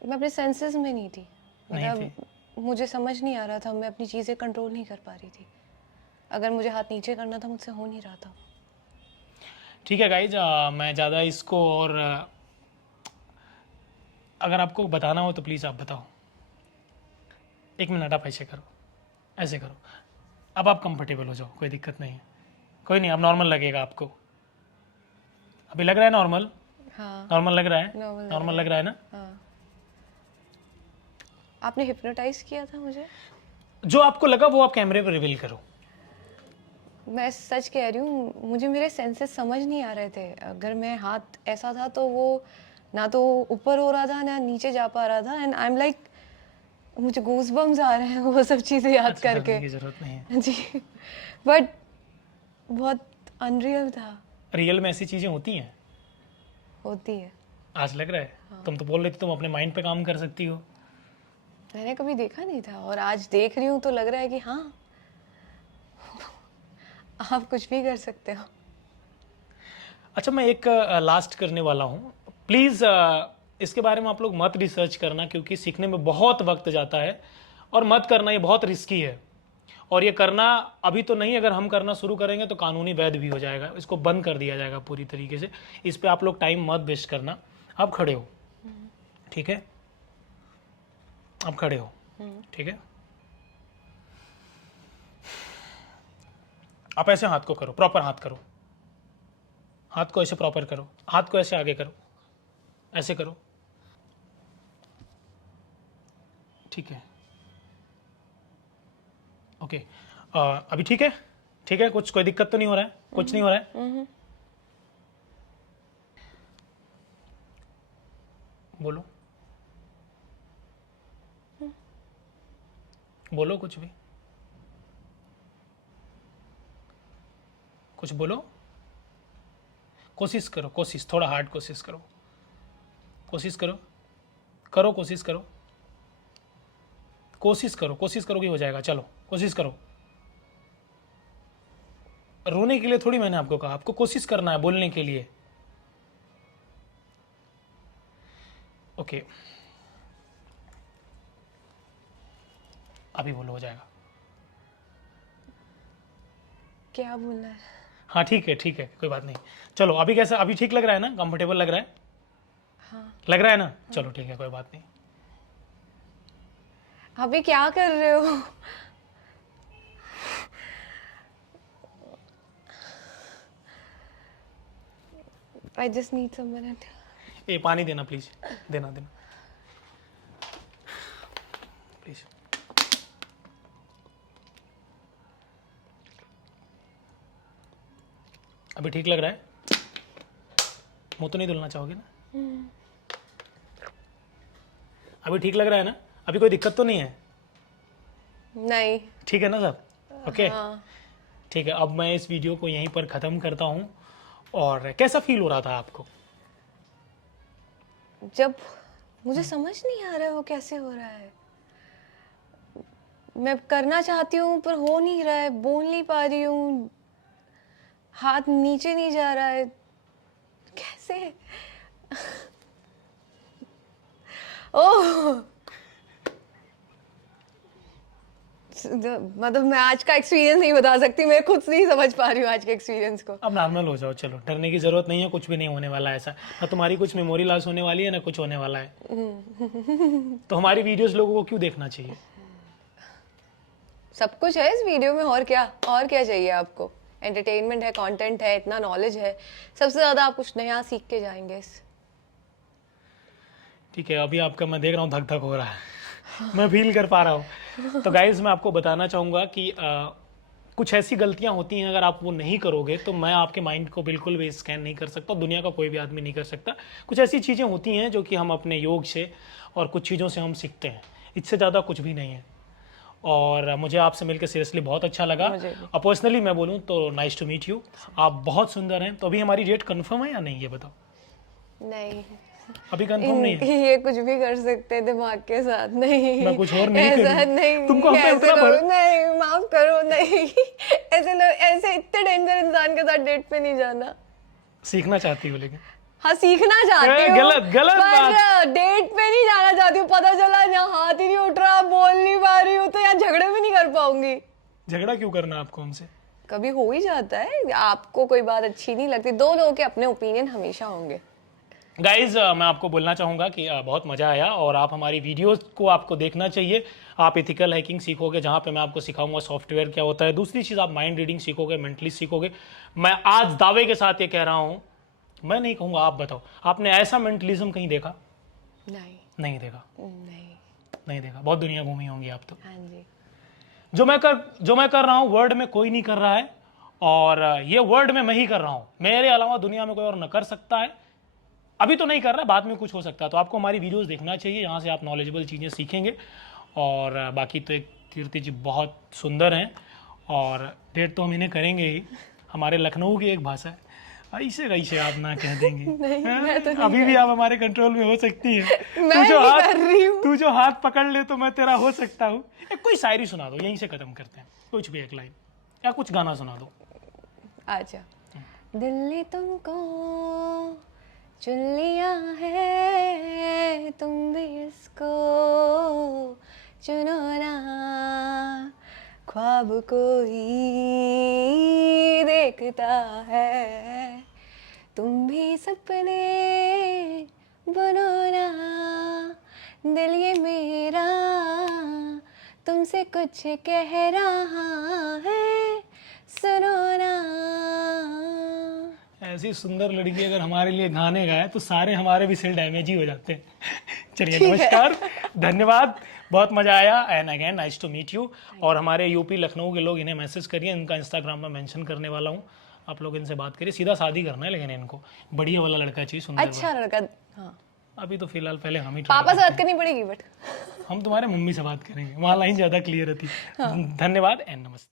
मैं अपने सेंसेस में नहीं थी। नहीं मतलब मुझे समझ नहीं आ रहा था, मैं अपनी चीज़ें कंट्रोल नहीं कर पा रही थी। अगर मुझे हाथ नीचे करना था मुझसे हो नहीं रहा था। ठीक है गाइज, मैं ज़्यादा इसको और अगर आपको बताना हो तो प्लीज़ आप बताओ। 1 मिनट आप ऐसे करो, ऐसे करो। अब आप कंफर्टेबल हो जाओ, कोई दिक्कत नहीं है, कोई नहीं, अब नॉर्मल लगेगा आपको। अभी लग रहा है नॉर्मल? हाँ। नॉर्मल लग रहा है? नॉर्मल नॉर्मल लग रहा है ना? हाँ। आपने हिप्नोटाइज किया था मुझे? जो आपको लगा वो आप कैमरे पर रिवील करो। मैं सच कह रही हूँ, मुझे मेरे सेंसेस समझ नहीं आ रहे थे। अगर मैं हाथ ऐसा था तो वो ना तो ऊपर हो रहा था ना नीचे जा पा रहा था। एंड आई एम लाइक, मुझे गूज बम्स आ रहे हैं वो सब चीज़ें याद अच्छा, करके। डरने की ज़रूरत नहीं है। जी। बट बहुत अनरियल था। रियल में ऐसी चीज़ें होती हैं। होती है। आज लग रहा है? तुम तो बोल रही थी तुम अपने माइंड पे काम कर सकती हो। मैंने कभी देखा नहीं था और आज देख रही हूँ तो लग रहा है कि हाँ, आप कुछ भी कर सकते हो। अच्छा, मैं एक लास्ट करने वाला हूँ। प्लीज़ इसके बारे में आप लोग मत रिसर्च करना क्योंकि सीखने में बहुत वक्त जाता है और मत करना, ये बहुत रिस्की है। और ये करना अभी तो नहीं, अगर हम करना शुरू करेंगे तो कानूनी वैध भी हो जाएगा, इसको बंद कर दिया जाएगा पूरी तरीके से। इस पे आप लोग टाइम मत वेस्ट करना। आप खड़े हो, ठीक है? आप खड़े हो, ठीक है? आप ऐसे हाथ को करो, प्रॉपर हाथ करो, हाथ को ऐसे प्रॉपर करो, हाथ को ऐसे आगे करो, ऐसे करो, ठीक है? ओके। अभी ठीक है? ठीक है, कुछ कोई दिक्कत तो नहीं हो रहा है? कुछ नहीं हो रहा है? बोलो, बोलो कुछ भी, कुछ बोलो, कोशिश करो, कोशिश थोड़ा हार्ड कोशिश करो, कोशिश करो, करो कोशिश करो, कोशिश करो, कोशिश करो कि हो जाएगा। चलो कोशिश करो। रोने के लिए थोड़ी मैंने आपको कहा, आपको कोशिश करना है बोलने के लिए। ओके, अभी बोलो, हो जाएगा। क्या बोलना है? हाँ ठीक है, ठीक है, कोई बात नहीं। चलो अभी कैसा, अभी ठीक लग रहा है ना? कंफर्टेबल लग रहा है? हाँ। लग रहा है ना? चलो ठीक है, कोई बात नहीं। अभी क्या कर रहे हो? I just need some minute. ये पानी देना प्लीज, देना देना प्लीज। अभी ठीक लग रहा है? मुंह तो नहीं धुलना चाहोगे ना? अभी ठीक लग रहा है ना? अभी कोई दिक्कत तो नहीं है? नहीं। ठीक है ना सब? ओके हाँ। ठीक है, अब मैं इस वीडियो को यहीं पर ख़त्म करता हूँ। और कैसा फील हो रहा था आपको? जब मुझे समझ नहीं आ रहा है वो कैसे हो रहा है, मैं करना चाहती हूँ पर हो नहीं रहा है, बोल नहीं पा रही हूँ, हाथ नीचे नहीं जा रहा है, कैसे? ओह, मतलब मैं आज का एक्सपीरियंस नहीं बता सकती, मैं खुद नहीं समझ पा रही हूँ आज के एक्सपीरियंस को। अब नॉर्मल हो जाओ, चलो डरने की जरूरत नहीं है, कुछ भी नहीं होने वाला है ऐसा। ना तुम्हारी कुछ मेमोरी लॉस होने वाली है ना कुछ होने वाला है। तो हमारी वीडियोस लोगों को क्यों देखना चाहिए? सब कुछ है इस वीडियो में, और क्या चाहिए आपको? एंटरटेनमेंट है, कंटेंट है, इतना नॉलेज है, सबसे ज्यादा आप कुछ नया सीख के जाएंगे इस। ठीक है, अभी आपका मैं देख रहा हूँ धक धक हो रहा है। मैं फील कर पा रहा हूँ। तो गाइज मैं आपको बताना चाहूँगा कि कुछ ऐसी गलतियाँ होती हैं, अगर आप वो नहीं करोगे तो मैं आपके माइंड को बिल्कुल भी स्कैन नहीं कर सकता, दुनिया का कोई भी आदमी नहीं कर सकता। कुछ ऐसी चीज़ें होती हैं जो कि हम अपने योग से और कुछ चीज़ों से हम सीखते हैं, इससे ज़्यादा कुछ भी नहीं है। और मुझे आपसे मिलकर सीरियसली बहुत अच्छा लगा। और पर्सनली मैं बोलूँ तो नाइस टू मीट यू, आप बहुत सुंदर हैं। तो अभी हमारी डेट कंफर्म है या नहीं, ये बताओ। नहीं, अभी कंफर्म नहीं है? ये कुछ भी कर सकते हैं दिमाग के साथ। नहीं, मैं कुछ और नहीं ऐसा करूँ। नहीं, तुमको हम पे ऐसे उतना लोग नहीं, माफ करो, नहीं। ऐसे लोग, ऐसे इतने डेंजर इंसान के साथ डेट पे नहीं जाना। सीखना चाहती हो लेकिन? हाँ, सीखना चाहती हूँ, गलत बात। पर डेट पे नहीं जाना चाहती हूँ। पता चला यहाँ हाथ ही नहीं उठ रहा, बोल नहीं पा रही हूँ, तो यहाँ झगड़े भी नहीं कर पाऊंगी। झगड़ा क्यों करना आपको हमसे? कभी हो ही जाता है, आपको कोई बात अच्छी नहीं लगती, दो लोगों के अपने ओपिनियन हमेशा होंगे। गाइज मैं आपको बोलना चाहूँगा कि बहुत मज़ा आया, और आप हमारी वीडियोस को आपको देखना चाहिए। आप एथिकल हैकिंग सीखोगे, जहाँ पे मैं आपको सिखाऊंगा सॉफ्टवेयर क्या होता है। दूसरी चीज़, आप माइंड रीडिंग सीखोगे, मेंटली सीखोगे। मैं आज दावे के साथ ये कह रहा हूँ, मैं नहीं कहूँगा, आप बताओ, आपने ऐसा मेंटलिज्म कहीं देखा? नहीं देखा? नहीं देखा। बहुत दुनिया घूमी होंगी आप तो। हाँ जी। जो मैं कर रहा हूँ वर्ल्ड में कोई नहीं कर रहा है, और ये वर्ल्ड में मैं ही कर रहा हूँ। मेरे अलावा दुनिया में कोई और न कर सकता है। अभी तो नहीं कर रहा, बाद में कुछ हो सकता है। तो आपको हमारी वीडियोस देखना चाहिए, यहाँ से आप नॉलेजेबल चीज़ें सीखेंगे। और बाकी तो एक कीर्ति जी बहुत सुंदर हैं, और डेट तो हम इन्हें करेंगे ही। हमारे लखनऊ की एक भाषा है, ऐसे कैसे आप ना कह देंगे? मैं तो नहीं अभी भी आप हमारे कंट्रोल में हो सकती है। मैं नहीं कर रही हूँ। तू जो हाथ पकड़ ले तो मैं तेरा हो सकता हूँ। कोई शायरी सुना दो, यहीं से खत्म करते हैं। कुछ भी एक लाइन या कुछ गाना सुना दो। अच्छा। दिल ने तुमको चुन लिया है, तुम भी इसको चुनो ना, ख्वाब कोई देखता है, तुम भी सपने बनो ना, दिल ये मेरा तुमसे कुछ कह रहा है, सुनो ना। ऐसी सुंदर लड़की अगर हमारे लिए गाने गाए तो सारे हमारे भी सेल डैमेज ही हो जाते हैं। चलिए, नमस्कार, धन्यवाद, बहुत मजा आया। And again nice to meet you. और हमारे यूपी लखनऊ के लोग इन्हें मैसेज करिए, इनका इंस्टाग्राम में मेंशन करने वाला हूँ, आप लोग इनसे बात करिए। सीधा शादी करना है, लेकिन इनको बढ़िया वाला लड़का चाहिए, सुंदर अच्छा लड़का। हाँ, अभी तो फिलहाल पहले हम ही पापा से बात करनी पड़ेगी, बट हम तुम्हारे मम्मी से बात करेंगे, वहाँ लाइन ज़्यादा क्लियर होती। धन्यवाद एंड नमस्ते।